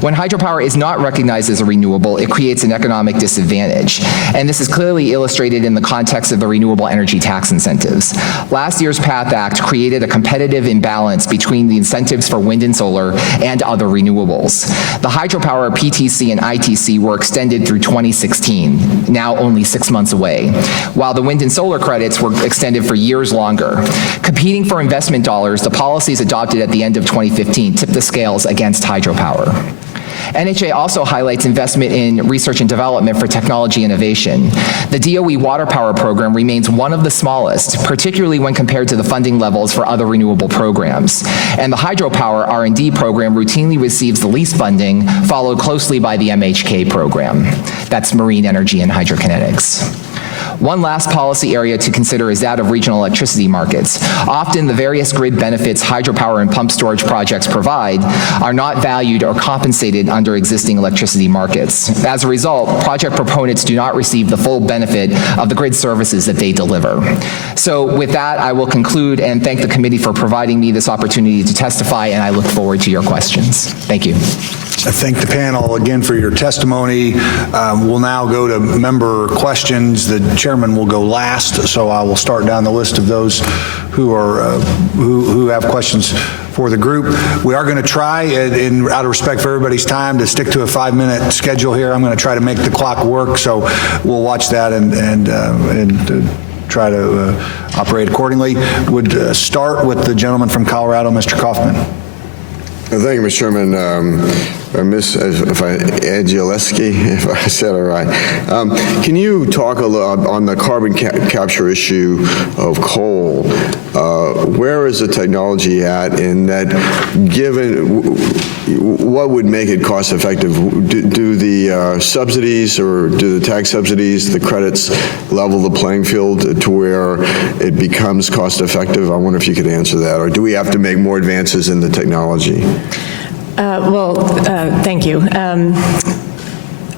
When hydropower is not recognized as a renewable, it creates an economic disadvantage. And this is clearly illustrated in the context of the renewable energy tax incentives. Last year's PATH Act created a competitive imbalance between the incentives for wind and solar and other renewables. The hydropower PTC and ITC were extended through 2016, now only 6 months away, while the wind and solar credits were extended for years longer. Competing for investment dollars, the policies adopted at the end of 2015 tipped the scales against hydropower. NHA also highlights investment in research and development for technology innovation. The DOE Water Power Program remains one of the smallest, particularly when compared to the funding levels for other renewable programs. And the hydropower R&D program routinely receives the least funding, followed closely by the MHK program. That's marine energy and hydrokinetics. One last policy area to consider is that of regional electricity markets. Often the various grid benefits hydropower and pump storage projects provide are not valued or compensated under existing electricity markets. As a result, project proponents do not receive the full benefit of the grid services that they deliver. So with that, I will conclude and thank the committee for providing me this opportunity to testify, and I look forward to your questions. Thank you. I thank the panel again for your testimony. We'll now go to member questions. The chairman will go last, so I will start down the list of those who have questions for the group. We are going to try, out of respect for everybody's time, to stick to a 5-minute schedule here. I'm going to try to make the clock work, so we'll watch that and try to operate accordingly. Would start with the gentleman from Colorado, Mr. Kaufman. Thank you, Mr. Chairman. Ms. Angielski, if I said it right. Can you talk a little on the carbon capture issue of coal? Where is the technology at in that, given what would make it cost effective? Do the subsidies or do the tax subsidies, the credits level the playing field to where it becomes cost effective? I wonder if you could answer that. Or do we have to make more advances in the technology? Thank you.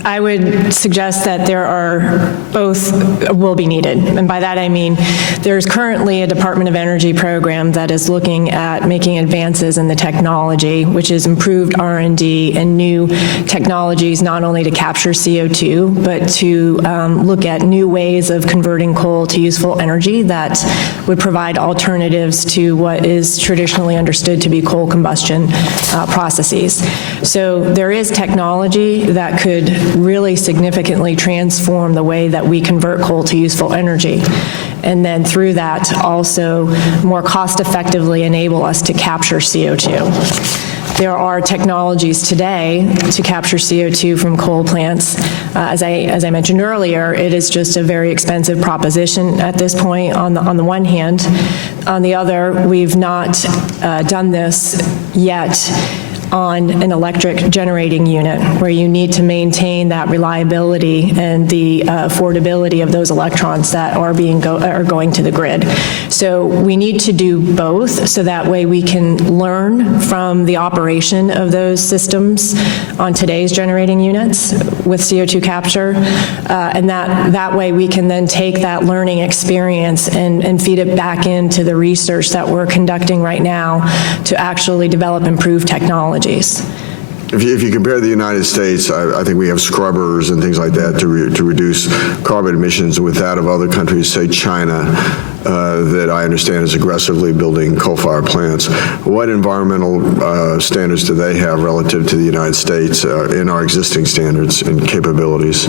I would suggest that there are both will be needed. And by that I mean there's currently a Department of Energy program that is looking at making advances in the technology, which is improved R&D and new technologies not only to capture CO2, but to look at new ways of converting coal to useful energy that would provide alternatives to what is traditionally understood to be coal combustion processes. So there is technology that could really significantly transform the way that we convert coal to useful energy. And then through that, also more cost-effectively enable us to capture CO2. There are technologies today to capture CO2 from coal plants. As I mentioned earlier, it is just a very expensive proposition at this point on the one hand. On the other, we've not done this yet on an electric generating unit where you need to maintain that reliability and the affordability of those electrons that are going to the grid. So we need to do both so that way we can learn from the operation of those systems on today's generating units with CO2 capture, and that way we can then take that learning experience and feed it back into the research that we're conducting right now to actually develop improved technologies. if you compare the United States, I think we have scrubbers and things like that to reduce carbon emissions with that of other countries, say China, that I understand is aggressively building coal-fired plants. What environmental standards do they have relative to the United States in our existing standards and capabilities?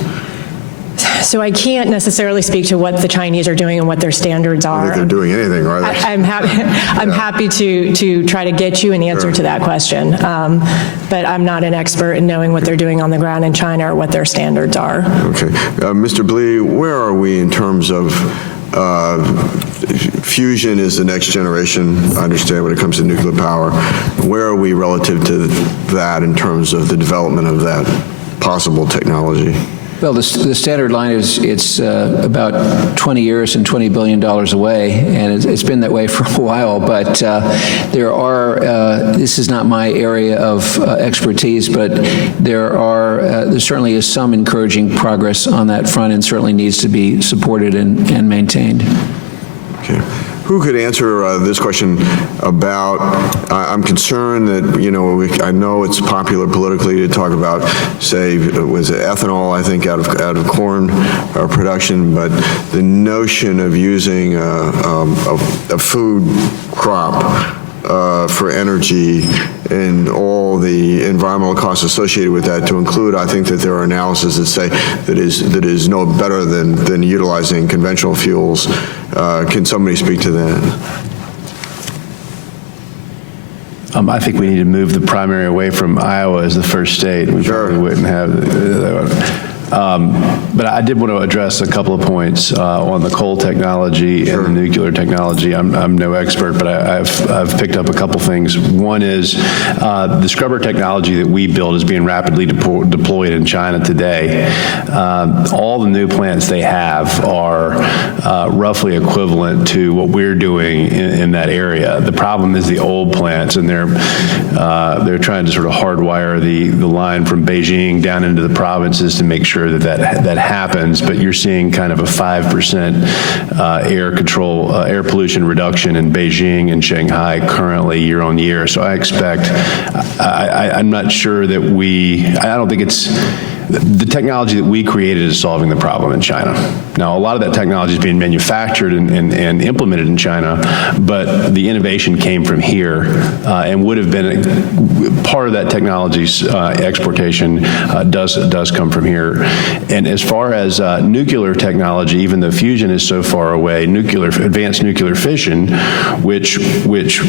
So I can't necessarily speak to what the Chinese are doing and what their standards I are. think they're doing anything, are they? I'm happy to try to get you an answer to that question, but I'm not an expert in knowing what they're doing on the ground in China or what their standards are. Okay. Mr. Blee, where are we in terms of fusion is the next generation, I understand, when it comes to nuclear power. Where are we relative to that in terms of the development of that possible technology? Well, the standard line it's about 20 years and $20 billion away, and it's been that way for a while, but there are, this is not my area of expertise, but there certainly is some encouraging progress on that front and certainly needs to be supported and maintained. Okay. Who could answer this question about, I'm concerned that, you know, I know it's popular politically to talk about, say, was it ethanol, I think, out of corn production, but the notion of using a food crop for energy and all the environmental costs associated with that to include, I think that there are analyses that say that is no better than utilizing conventional fuels. Can somebody speak to that? I think we need to move the primary away from Iowa as the first state. We probably wouldn't have but I did want to address a couple of points on the coal technology and the nuclear technology. I'm no expert, but I've picked up a couple things. One is the scrubber technology that we build is being rapidly deployed in China today. All the new plants they have are roughly equivalent to what we're doing in that area. The problem is the old plants, and they're trying to sort of hardwire the line from Beijing down into the provinces to make sure that happens, but you're seeing kind of a 5% air pollution reduction in Beijing and Shanghai currently year on year. So I expect, I'm not sure that I don't think it's, the technology that we created is solving the problem in China. Now, a lot of that technology is being manufactured and implemented in China, but the innovation came from here and would have been part of that technology's exportation does come from here. And as far as nuclear technology, even though fusion is so far away, advanced nuclear fission, which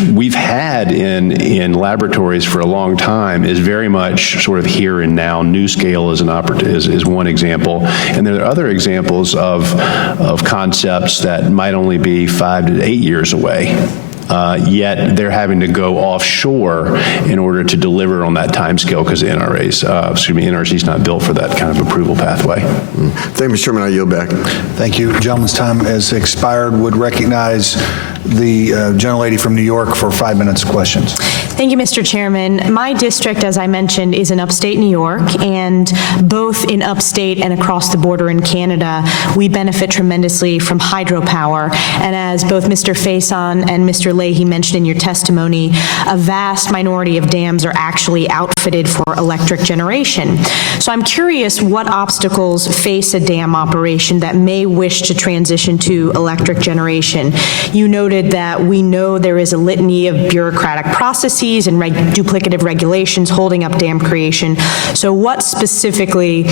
we've had in laboratories for a long time, is very much sort of here and now. NuScale is one example, and there are other examples of concepts that might only be 5 to 8 years away. Yet they're having to go offshore in order to deliver on that timescale because NRC is not built for that kind of approval pathway. Thank you, Mr. Chairman. I yield back. Thank you. Gentleman's time has expired. Would recognize the gentlelady from New York for 5 minutes questions. Thank you, Mr. Chairman. My district, as I mentioned, is in upstate New York, and both in upstate and across the border in Canada, we benefit tremendously from hydropower. And as both Mr. Faison and Mr. Leahy mentioned in your testimony, a vast minority of dams are actually outfitted for electric generation. So I'm curious what obstacles face a dam operation that may wish to transition to electric generation. You noted that we know there is a litany of bureaucratic processes and duplicative regulations holding up dam creation. So what specifically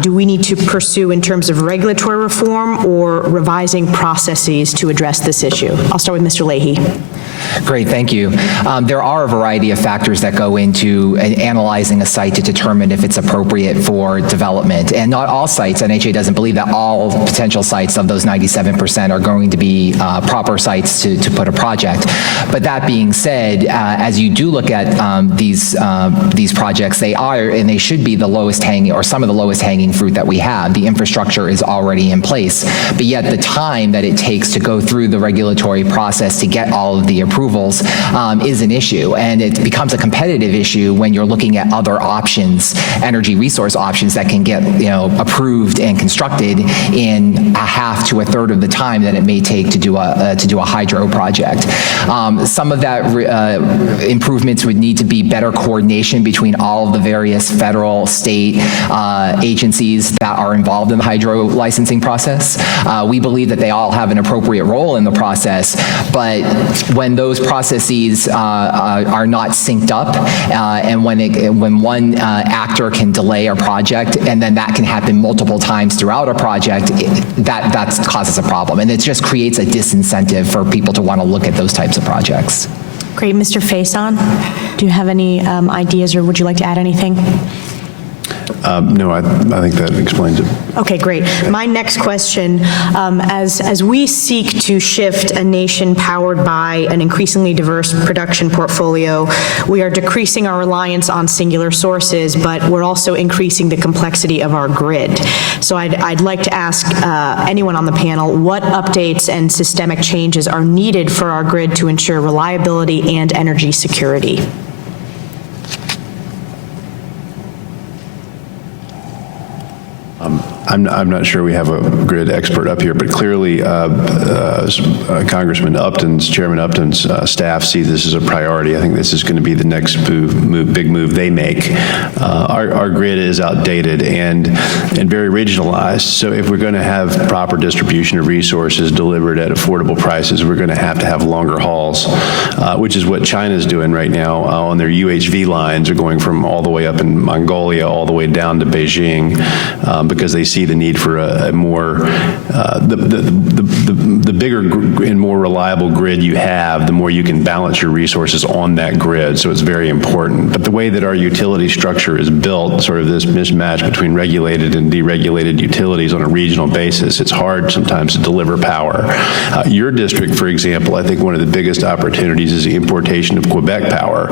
do we need to pursue in terms of regulatory reform or revising processes to address this issue? I'll start with Mr. Leahy. Great, thank you. There are a variety of factors that go into analyzing a site to determine if it's appropriate for development. And not all sites, NHA doesn't believe that all potential sites of those 97% are going to be proper sites to put a project. But that being said, as you do look at these projects, they are, and they should be the lowest hanging, or some of the lowest hanging fruit that we have. The infrastructure is already in place, but yet the time that it takes to go through the regulatory process to get all of the approvals approvals is an issue, and it becomes a competitive issue when you're looking at other options, energy resource options that can get approved and constructed in a half to a third of the time that it may take to do a hydro project. Some of that improvements would need to be better coordination between all of the various federal, state agencies that are involved in the hydro licensing process. We believe that they all have an appropriate role in the process, but when those processes are not synced up, and when one actor can delay a project, and then that can happen multiple times throughout a project, that causes a problem, and it just creates a disincentive for people to want to look at those types of projects. Great. Mr. Faison, do you have any ideas, or would you like to add anything? No, I think that explains it. Okay, great. My next question, as we seek to shift a nation powered by an increasingly diverse production portfolio, we are decreasing our reliance on singular sources, but we're also increasing the complexity of our grid. So I'd like to ask anyone on the panel, what updates and systemic changes are needed for our grid to ensure reliability and energy security? I'm not sure we have a grid expert up here, but clearly Congressman Upton's, Chairman Upton's staff see this as a priority. I think this is going to be the next big move they make. Our grid is outdated and very regionalized, so if we're going to have proper distribution of resources delivered at affordable prices, we're going to have longer hauls, which is what China's doing right now on their UHV lines. Are going from all the way up in Mongolia all the way down to Beijing because they see the need for a more, the bigger and more reliable grid you have, the more you can balance your resources on that grid, so it's very important. But the way that our utility structure is built, sort of this mismatch between regulated and deregulated utilities on a regional basis, it's hard sometimes to deliver power. Your district, for example, I think one of the biggest opportunities is the importation of Quebec power,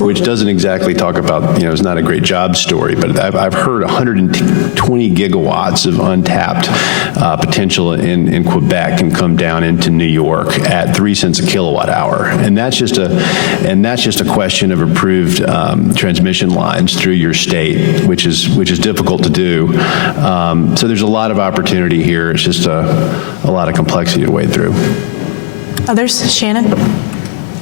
which doesn't exactly talk about, it's not a great job story, but I've heard 120 gigawatts of untapped potential in Quebec can come down into New York at 3 cents a kilowatt hour, and that's just a question of approved transmission lines through your state, which is difficult to do. So there's a lot of opportunity here. It's just a lot of complexity to wade through. Others? Shannon?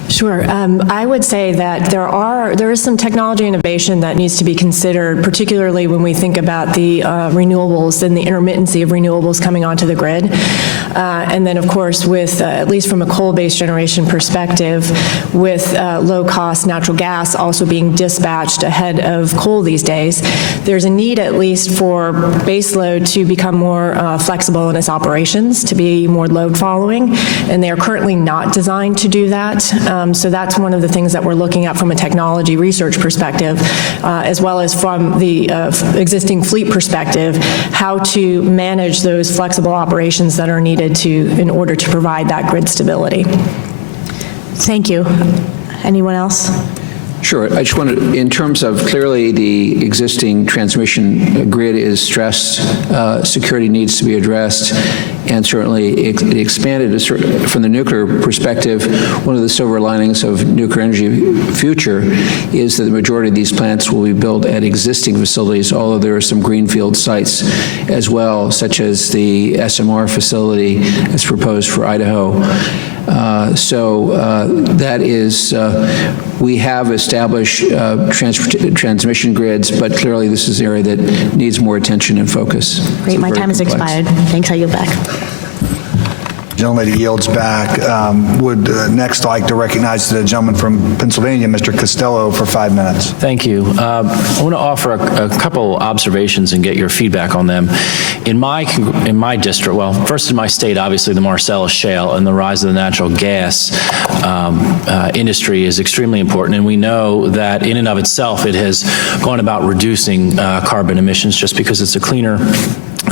Sure. I would say that there is some technology innovation that needs to be considered, particularly when we think about the renewables and the intermittency of renewables coming onto the grid. And then, of course, with, at least from a coal-based generation perspective, with low-cost natural gas also being dispatched ahead of coal these days, there's a need, at least for baseload, to become more flexible in its operations, to be more load-following, and they are currently not designed to do that. So that's one of the things that we're looking at from a technology research perspective, as well as from the existing fleet perspective, how to manage those flexible operations that are needed in order to provide that grid stability. Thank you. Anyone else? Sure. I just want to, in terms of clearly the existing transmission grid is stressed, security needs to be addressed, and certainly expanded from the nuclear perspective. One of the silver linings of nuclear energy future is that the majority of these plants will be built at existing facilities, although there are some greenfield sites as well, such as the SMR facility as proposed for Idaho. That is, we have established transmission grids, but clearly this is an area that needs more attention and focus. Great, my time has expired. Thanks, I yield back. Gentlelady yields back. Would next like to recognize the gentleman from Pennsylvania, Mr. Costello, for 5 minutes. Thank you. I want to offer a couple observations and get your feedback on them. In my district, well, first in my state, obviously the Marcellus Shale and the rise of the natural gas industry is extremely important, and we know that in and of itself it has gone about reducing carbon emissions just because it's a cleaner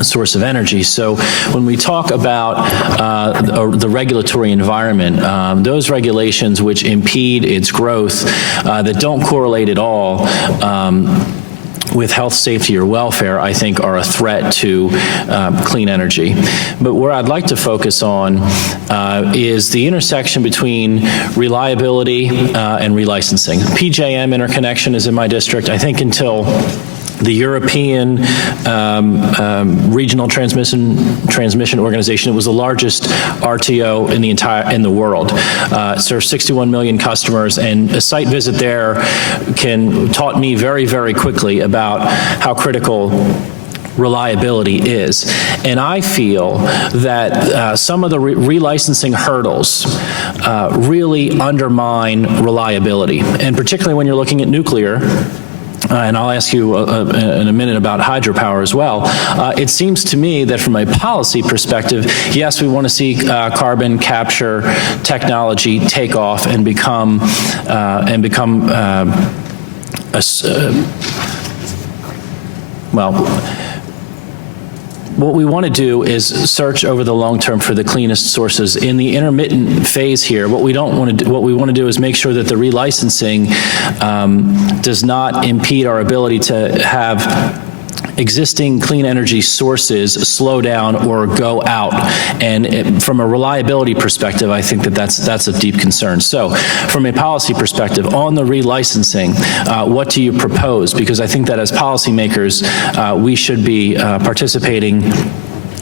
source of energy. So when we talk about the regulatory environment, those regulations which impede its growth that don't correlate at all with health, safety, or welfare, I think are a threat to clean energy. But where I'd like to focus on is the intersection between reliability and relicensing. PJM interconnection is in my district. I think until the European Regional Transmission Organization, it was the largest RTO in the world. It serves 61 million customers, and a site visit there taught me very, very quickly about how critical reliability is. And I feel that some of the relicensing hurdles really undermine reliability, and particularly when you're looking at nuclear. And I'll ask you in a minute about hydropower as well. It seems to me that from a policy perspective, yes, we want to see carbon capture technology take off and become what we want to do is search over the long term for the cleanest sources. In the intermittent phase here, what we want to do is make sure that the relicensing does not impede our ability to have existing clean energy sources slow down or go out. And from a reliability perspective, I think that's a deep concern. So from a policy perspective, on the relicensing, what do you propose? Because I think that as policymakers, we should be participating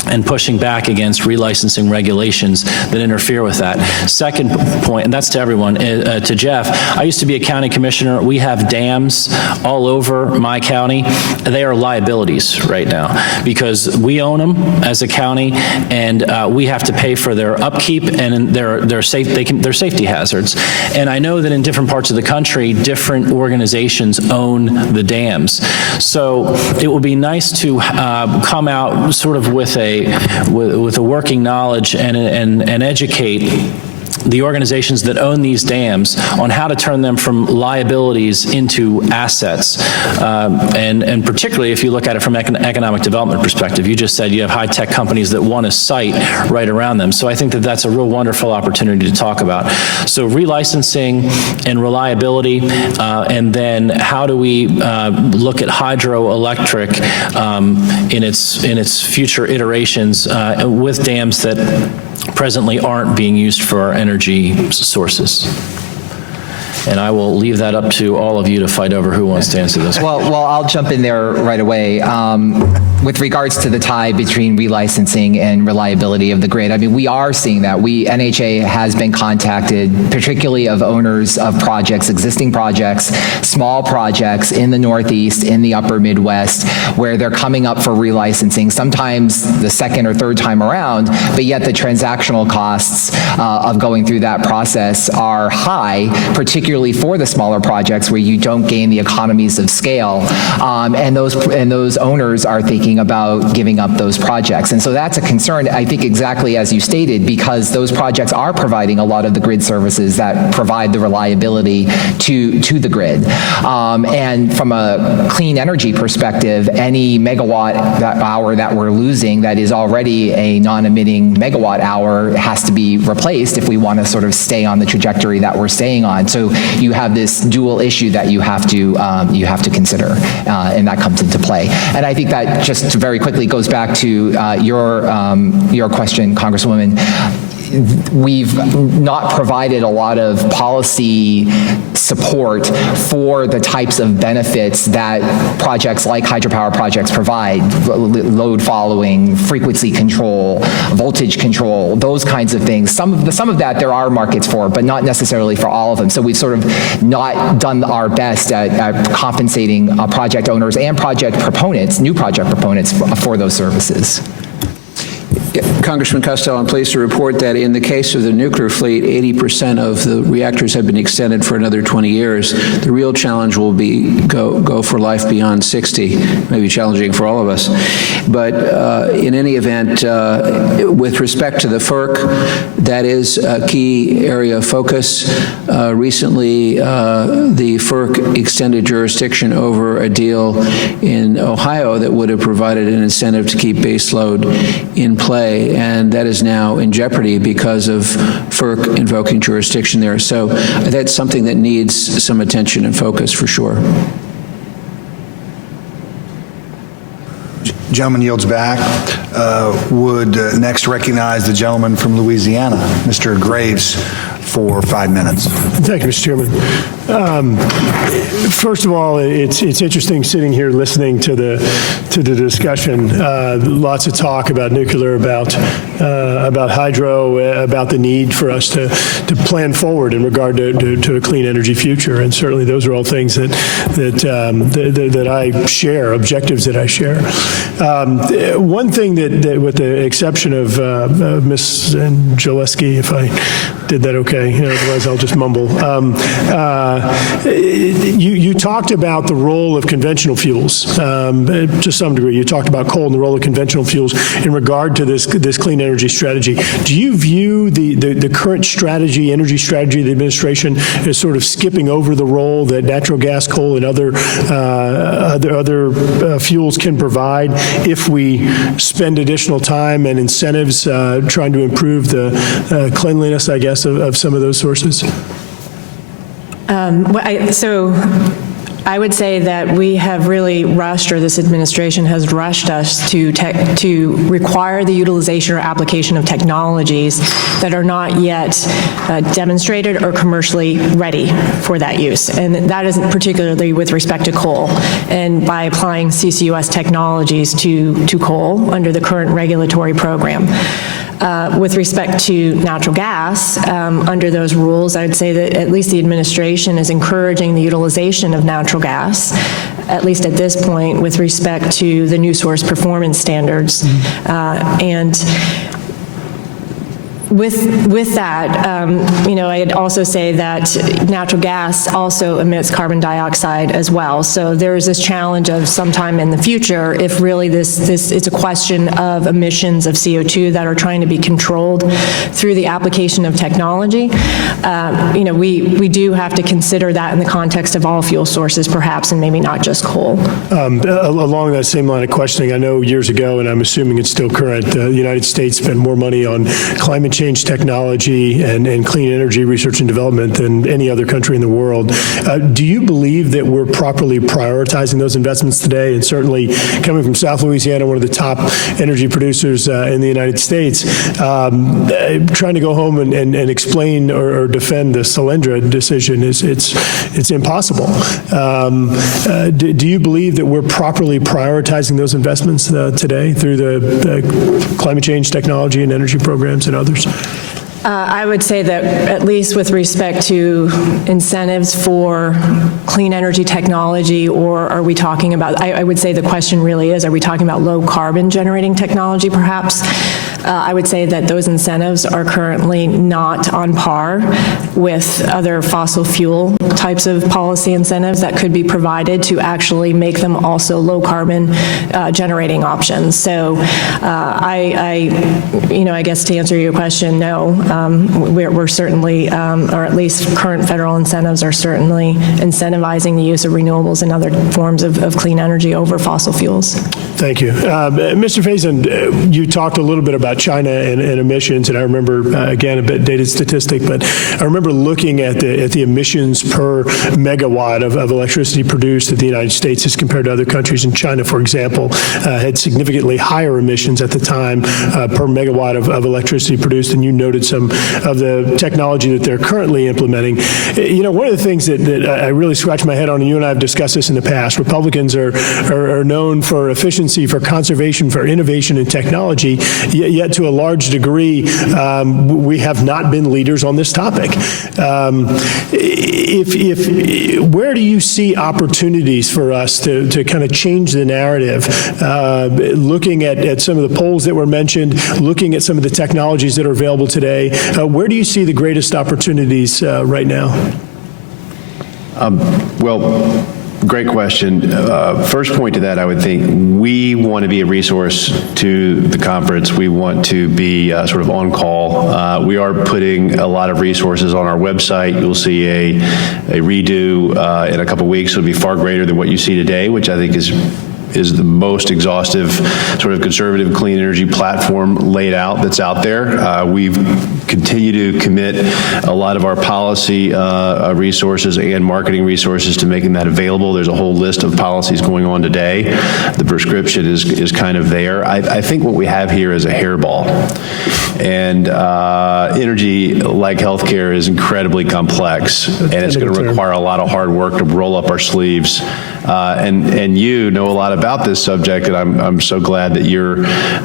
and pushing back against relicensing regulations that interfere with that. Second point, and that's to everyone, to Jeff, I used to be a county commissioner. We have dams all over my county. They are liabilities right now because we own them as a county, and we have to pay for their upkeep, and they're safety hazards. And I know that in different parts of the country, different organizations own the dams. So it would be nice to come out sort of with a working knowledge and educate the organizations that own these dams on how to turn them from liabilities into assets. And particularly if you look at it from an economic development perspective, you just said you have high-tech companies that want a site right around them. So I think that that's a real wonderful opportunity to talk about. So relicensing and reliability, and then how do we look at hydroelectric in its future iterations with dams that presently aren't being used for our energy sources. And I will leave that up to all of you to fight over who wants to answer this. Well, I'll jump in there right away. With regards to the tie between relicensing and reliability of the grid, I mean, we are seeing that. NHA has been contacted, particularly of owners of projects, existing projects, small projects in the Northeast, in the upper Midwest, where they're coming up for relicensing, sometimes the second or third time around, but yet the transactional costs of going through that process are high, particularly for the smaller projects where you don't gain the economies of scale, and those owners are thinking about giving up those projects. And so that's a concern, I think, exactly as you stated, because those projects are providing a lot of the grid services that provide the reliability to the grid. And from a clean energy perspective, any megawatt hour that we're losing that is already a non-emitting megawatt hour has to be replaced if we want to sort of stay on the trajectory that we're staying on. So you have this dual issue that you have to consider, and that comes into play. And I think that just very quickly goes back to your question, Congresswoman. We've not provided a lot of policy support for the types of benefits that projects like hydropower projects provide: load following, frequency control, voltage control, those kinds of things. Some of that there are markets for, but not necessarily for all of them. So we've sort of not done our best at compensating project owners and project proponents, new project proponents, for those services. Congressman Costello, I'm pleased to report that in the case of the nuclear fleet, 80% of the reactors have been extended for another 20 years. The real challenge will be go for life beyond 60. It may be challenging for all of us. But in any event, with respect to the FERC, that is a key area of focus. Recently, the FERC extended jurisdiction over a deal in Ohio that would have provided an incentive to keep baseload in play, and that is now in jeopardy because of FERC invoking jurisdiction there. So that's something that needs some attention and focus for sure. Gentleman yields back. Would next recognize the gentleman from Louisiana, Mr. Graves, for 5 minutes. Thank you, Mr. Chairman. First of all, it's interesting sitting here listening to the discussion. Lots of talk about nuclear, about hydro, about the need for us to plan forward in regard to a clean energy future, and certainly those are all things that I share, objectives that I share. One thing that with the exception of Ms. Angielski, if I did that okay, otherwise I'll just mumble. You talked about the role of conventional fuels to some degree. You talked about coal and the role of conventional fuels in regard to this clean energy strategy. Do you view the current strategy, energy strategy of the administration as sort of skipping over the role that natural gas, coal, and other fuels can provide if we spend additional time and incentives trying to improve the cleanliness, I guess, of some of those sources? So I would say that we have really rushed, or this administration has rushed us to require the utilization or application of technologies that are not yet demonstrated or commercially ready for that use. And that is particularly with respect to coal. And by applying CCUS technologies to coal under the current regulatory program. With respect to natural gas, under those rules, I would say that at least the administration is encouraging the utilization of natural gas, at least at this point, with respect to the new source performance standards. And with that, I'd also say that natural gas also emits carbon dioxide as well. So there is this challenge of sometime in the future, if really it's a question of emissions of CO2 that are trying to be controlled through the application of technology. We do have to consider that in the context of all fuel sources, perhaps, and maybe not just coal. Along that same line of questioning, I know years ago, and I'm assuming it's still current, the United States spent more money on climate change technology and clean energy research and development than any other country in the world. Do you believe that we're properly prioritizing those investments today? And certainly coming from South Louisiana, one of the top energy producers in the United States, trying to go home and explain or defend the Solyndra decision it's impossible. Do you believe that we're properly prioritizing those investments today through the climate change technology and energy programs and others? I would say that at least with respect to incentives for clean energy technology, or are we talking about, I would say the question really is, are we talking about low carbon generating technology perhaps? I would say that those incentives are currently not on par with other fossil fuel types of policy incentives that could be provided to actually make them also low carbon generating options. So I guess to answer your question, no, we're certainly, or at least current federal incentives are certainly incentivizing the use of renewables and other forms of clean energy over fossil fuels. Thank you. Mr. Faison, you talked a little bit about China and emissions, and I remember, again, a bit dated statistic, but I remember looking at the emissions per megawatt of electricity produced in the United States as compared to other countries. In China, for example, had significantly higher emissions at the time per megawatt of electricity produced, and you noted some of the technology that they're currently implementing. One of the things that I really scratch my head on, and you and I have discussed this in the past, Republicans are known for efficiency, for conservation, for innovation and technology, yet to a large degree, we have not been leaders on this topic. Where do you see opportunities for us to kind of change the narrative, looking at some of the polls that were mentioned, looking at some of the technologies that are available today? Where do you see the greatest opportunities right now? Well, great question. First point to that, I would think we want to be a resource to the conference. We want to be sort of on call. We are putting a lot of resources on our website. You'll see a redo in a couple weeks. It'll be far greater than what you see today, which I think is is the most exhaustive sort of conservative clean energy platform laid out that's out there. We've continued to commit a lot of our policy resources and marketing resources to making that available. There's a whole list of policies going on today. The prescription is kind of there. I think what we have here is a hairball. And energy, like healthcare, is incredibly complex, and it's going to require a lot of hard work to roll up our sleeves. And you know a lot about this subject, and I'm so glad that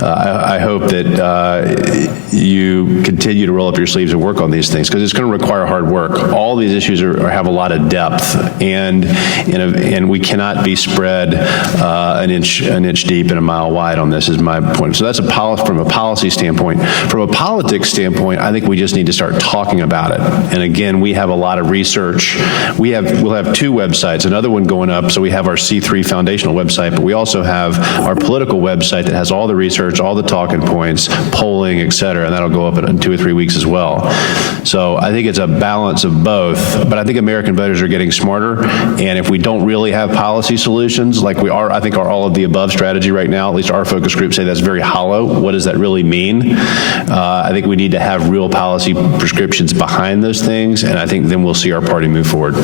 I hope that you continue to roll up your sleeves and work on these things, because it's going to require hard work. All these issues have a lot of depth, and we cannot be spread an inch deep and a mile wide on this, is my point. So that's from a policy standpoint. From a politics standpoint, I think we just need to start talking about it. And again, we have a lot of research. We'll have two websites, another one going up, so we have our C3 foundational website, but we also have our political website that has all the research, all the talking points, polling, et cetera, and that'll go up in 2 or 3 weeks as well. So I think it's a balance of both, but I think American voters are getting smarter, and if we don't really have policy solutions, like we are, I think our all of the above strategy right now, at least our focus groups say that's very hollow. What does that really mean? I think we need to have real policy prescriptions behind those things, and I think then we'll see our party move forward.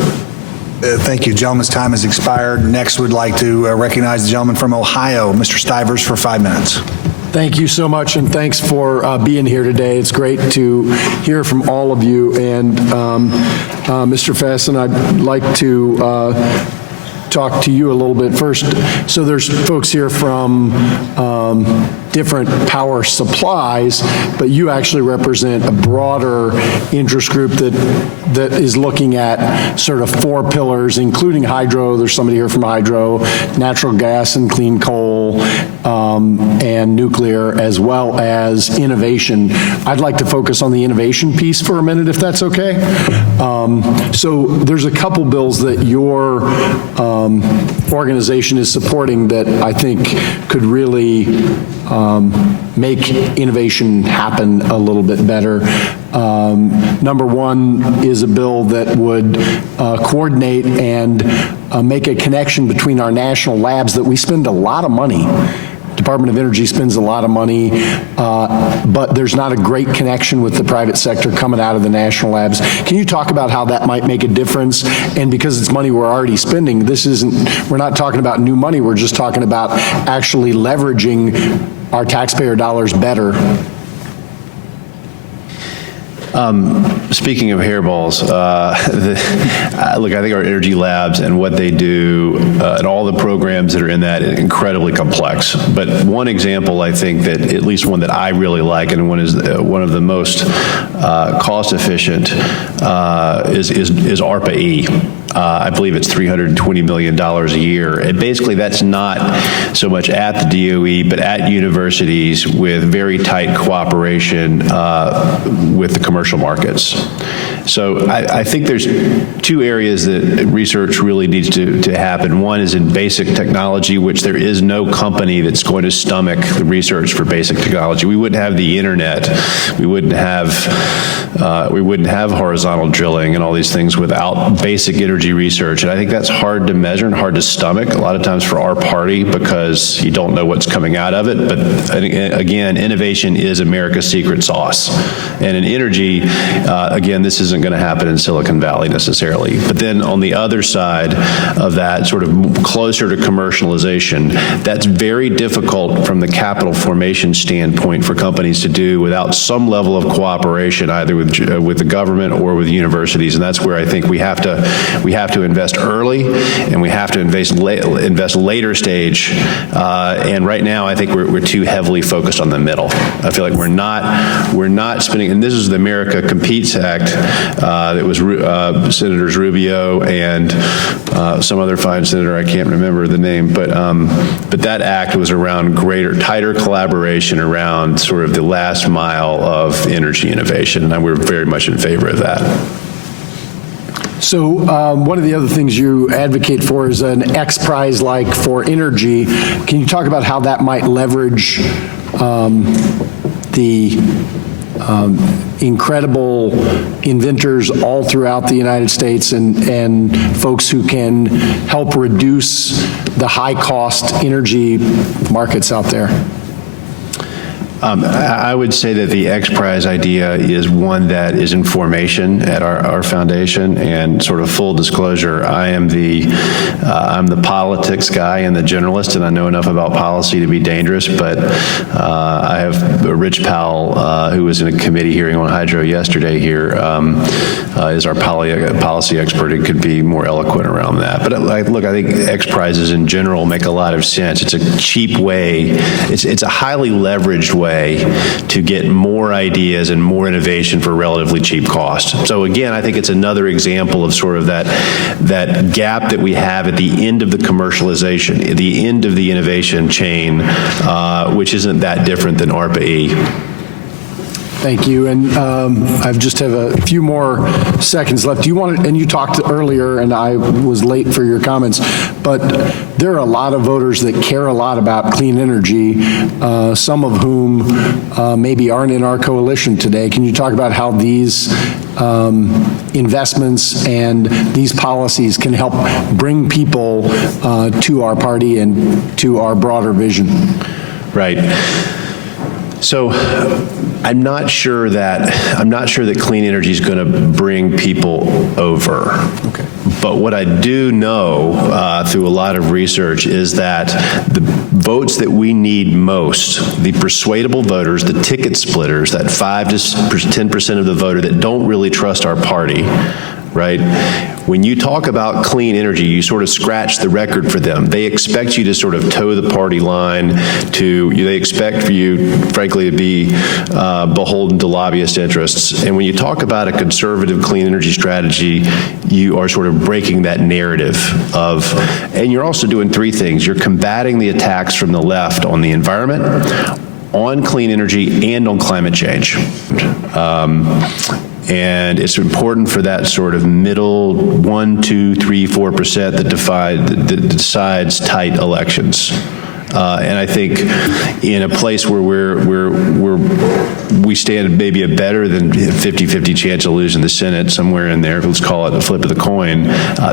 Thank you. Gentleman's time has expired. Next, we'd like to recognize the gentleman from Ohio, Mr. Stivers, for 5 minutes. Thank you so much, and thanks for being here today. It's great to hear from all of you. And Mr. Faison, I'd like to talk to you a little bit first. So there's folks here from different power supplies, but you actually represent a broader interest group that is looking at sort of 4 pillars, including hydro. There's somebody here from hydro, natural gas and clean coal, and nuclear, as well as innovation. I'd like to focus on the innovation piece for a minute, if that's okay. So there's a couple bills that your organization is supporting that I think could really make innovation happen a little bit better. Number one is a bill that would coordinate and make a connection between our national labs that we spend a lot of money. Department of Energy spends a lot of money, but there's not a great connection with the private sector coming out of the national labs. Can you talk about how that might make a difference? And because it's money we're already spending, we're not talking about new money, we're just talking about actually leveraging our taxpayer dollars better. Speaking of hairballs, look, I think our energy labs and what they do and all the programs that are in that is incredibly complex. But one example, I think, that at least one that I really like, and one is one of the most cost efficient, is ARPA-E. I believe it's $320 million a year. And basically that's not so much at the DOE, but at universities with very tight cooperation with the commercial markets. So I think there's 2 areas that research really needs to happen. One is in basic technology, which there is no company that's going to stomach the research for basic technology. We wouldn't have the internet. We wouldn't have horizontal drilling and all these things without basic energy research. And I think that's hard to measure and hard to stomach a lot of times for our party, because you don't know what's coming out of it. But again, innovation is America's secret sauce. And in energy, again, this isn't going to happen in Silicon Valley necessarily. But then on the other side of that, sort of closer to commercialization, that's very difficult from the capital formation standpoint for companies to do without some level of cooperation, either with the government or with universities. And that's where I think we have to invest early, and we have to invest later stage. And right now, I think we're too heavily focused on the middle. I feel like we're not spending, and this is the America Competes Act that was Senators Rubio and some other fine senator, I can't remember the name, but that act was around tighter collaboration around sort of the last mile of energy innovation, and we're very much in favor of that. So one of the other things you advocate for is an X Prize like for energy. Can you talk about how that might leverage the incredible inventors all throughout the United States and folks who can help reduce the high-cost energy markets out there? I would say that the X Prize idea is one that is in formation at our foundation, and sort of full disclosure, I'm the politics guy and the generalist, and I know enough about policy to be dangerous, but I have Rich Powell, who was in a committee hearing on hydro yesterday here, is our policy expert and could be more eloquent around that. But look, I think X Prizes in general make a lot of sense. It's a cheap way, it's a highly leveraged way to get more ideas and more innovation for relatively cheap cost. So again, I think it's another example of sort of that gap that we have at the end of the commercialization, at the end of the innovation chain, which isn't that different than ARPA-E. Thank you, and I just have a few more seconds left. Do you want to, and you talked earlier, and I was late for your comments, but there are a lot of voters that care a lot about clean energy, some of whom maybe aren't in our coalition today. Can you talk about how these investments and these policies can help bring people to our party and to our broader vision? Right. So I'm not sure that clean energy is going to bring people over. Okay. But what I do know through a lot of research is that the votes that we need most, the persuadable voters, the ticket splitters, that 5 to 10% of the voter that don't really trust our party, right? When you talk about clean energy, you sort of scratch the record for them. They expect you to sort of toe the party line, they expect for you, frankly, to be beholden to lobbyist interests. And when you talk about a conservative clean energy strategy, you are sort of breaking that narrative and you're also doing three things. You're combating the attacks from the left on the environment, on clean energy, and on climate change. And it's important for that sort of middle 1, 2, 3, 4% that decides tight elections. And I think in a place where we stand maybe a better than 50-50 chance of losing the Senate, somewhere in there, let's call it a flip of the coin,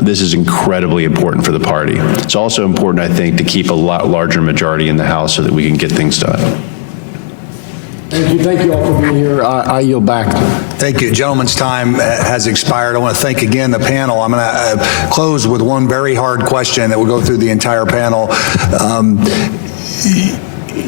this is incredibly important for the party. It's also important, I think, to keep a lot larger majority in the House so that we can get things done. Thank you all for being here. I yield back. Thank you. Gentlemen's time has expired. I want to thank again the panel. I'm going to close with one very hard question that will go through the entire panel.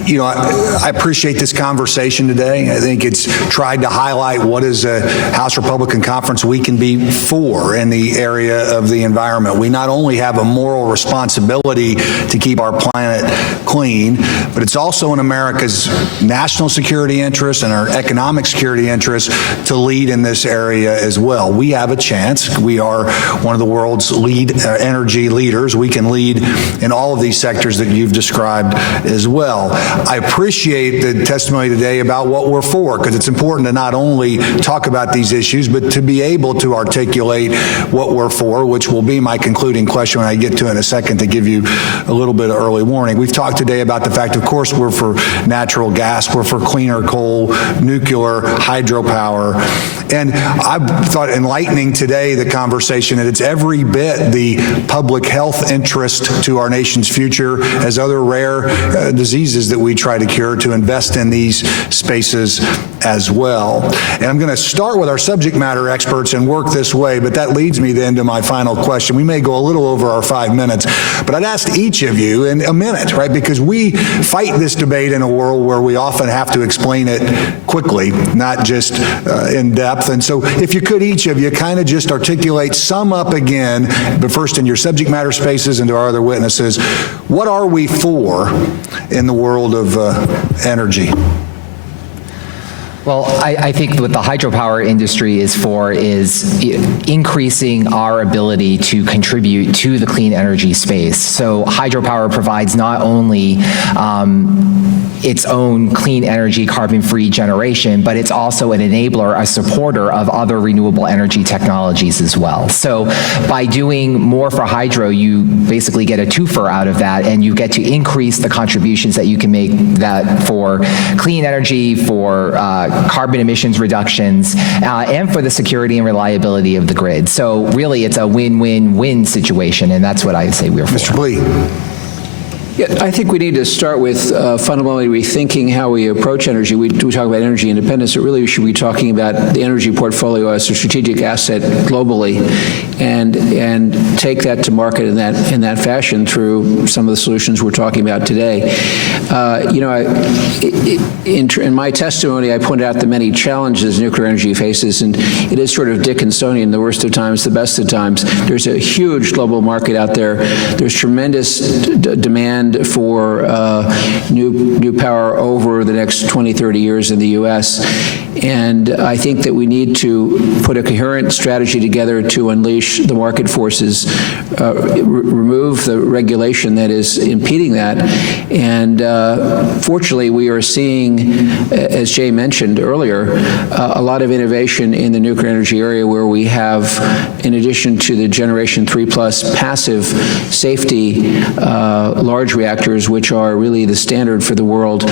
You know, I appreciate this conversation today. I think it's tried to highlight what is a House Republican Conference we can be for in the area of the environment. We not only have a moral responsibility to keep our planet clean, but it's also in America's national security interest and our economic security interest to lead in this area as well. We have a chance. We are one of the world's energy leaders. We can lead in all of these sectors that you've described as well. I appreciate the testimony today about what we're for, because it's important to not only talk about these issues, but to be able to articulate what we're for, which will be my concluding question when I get to it in a second to give you a little bit of early warning. We've talked today about the fact, of course, we're for natural gas, we're for cleaner coal, nuclear, hydropower, and I thought enlightening today the conversation that it's every bit the public health interest to our nation's future as other rare diseases that we try to cure, to invest in these spaces as well. And I'm going to start with our subject matter experts and work this way, but that leads me then to my final question. We may go a little over our 5 minutes, but I'd ask each of you in a minute, right? Because we fight this debate in a world where we often have to explain it quickly, not just in depth. And so if you could, each of you kind of just articulate, sum up again, but first in your subject matter spaces and to our other witnesses, what are we for in the world of energy? Well, I think what the hydropower industry is for is increasing our ability to contribute to the clean energy space. So hydropower provides not only its own clean energy, carbon-free generation, but it's also an enabler, a supporter of other renewable energy technologies as well. So by doing more for hydro, you basically get a twofer out of that, and you get to increase the contributions that you can make that for clean energy, for carbon emissions reductions, and for the security and reliability of the grid. So really, it's a win-win-win situation, and that's what I would say we're for. Mr. Blee. Yeah, I think we need to start with fundamentally rethinking how we approach energy. We talk about energy independence, but really we should be talking about the energy portfolio as a strategic asset globally, and take that to market in that fashion through some of the solutions we're talking about today. In my testimony, I pointed out the many challenges nuclear energy faces, and it is sort of Dickinsonian, the worst of times, the best of times. There's a huge global market out there. There's tremendous demand for new power over the next 20, 30 years in the U.S. And I think that we need to put a coherent strategy together to unleash the market forces, remove the regulation that is impeding that. And fortunately, we are seeing, as Jay mentioned earlier, a lot of innovation in the nuclear energy area where we have, in addition to the Generation 3+ passive safety large reactors, which are really the standard for the world,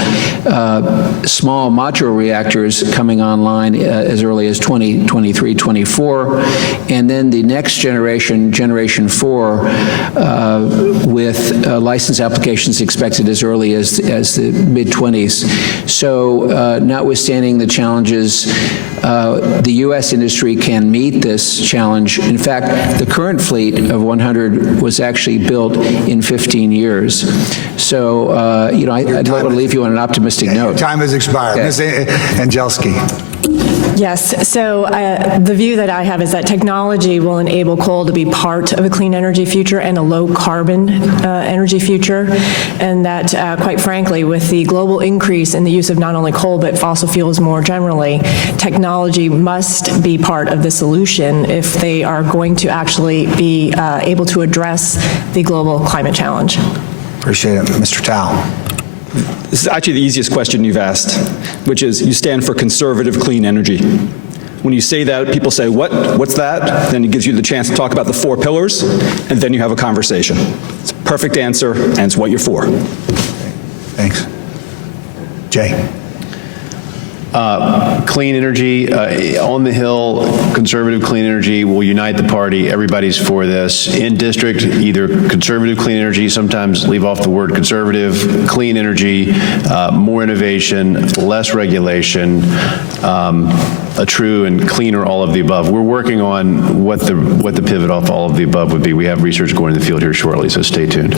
small modular reactors coming online as early as 2023, 24, and then the next generation, Generation 4, with license applications expected as early as the mid-20s. So notwithstanding the challenges, the U.S. industry can meet this challenge. In fact, the current fleet of 100 was actually built in 15 years. So, I'd want to leave you on an optimistic note. Time has expired. Okay. Ms. Angielski. Yes, so the view that I have is that technology will enable coal to be part of a clean energy future and a low carbon energy future, and that quite frankly, with the global increase in the use of not only coal but fossil fuels more generally, technology must be part of the solution if they are going to actually be able to address the global climate challenge. Appreciate it. Mr. Thau. This is actually the easiest question you've asked, which is you stand for conservative clean energy. When you say that, people say, what's that? Then it gives you the chance to talk about the 4 pillars, and then you have a conversation. It's a perfect answer, and it's what you're for. Thanks. Jay. Clean energy, on the Hill, conservative clean energy will unite the party. Everybody's for this. In district, either conservative clean energy, sometimes leave off the word conservative, clean energy, more innovation, less regulation, a true and cleaner all of the above. We're working on what the pivot off all of the above would be. We have research going in the field here shortly, so stay tuned.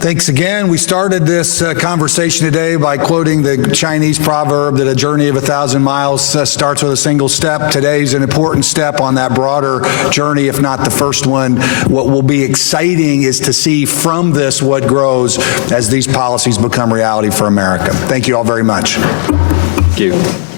Thanks again. We started this conversation today by quoting the Chinese proverb that a journey of 1,000 miles starts with a single step. Today's an important step on that broader journey, if not the first one. What will be exciting is to see from this what grows as these policies become reality for America. Thank you all very much. Thank you.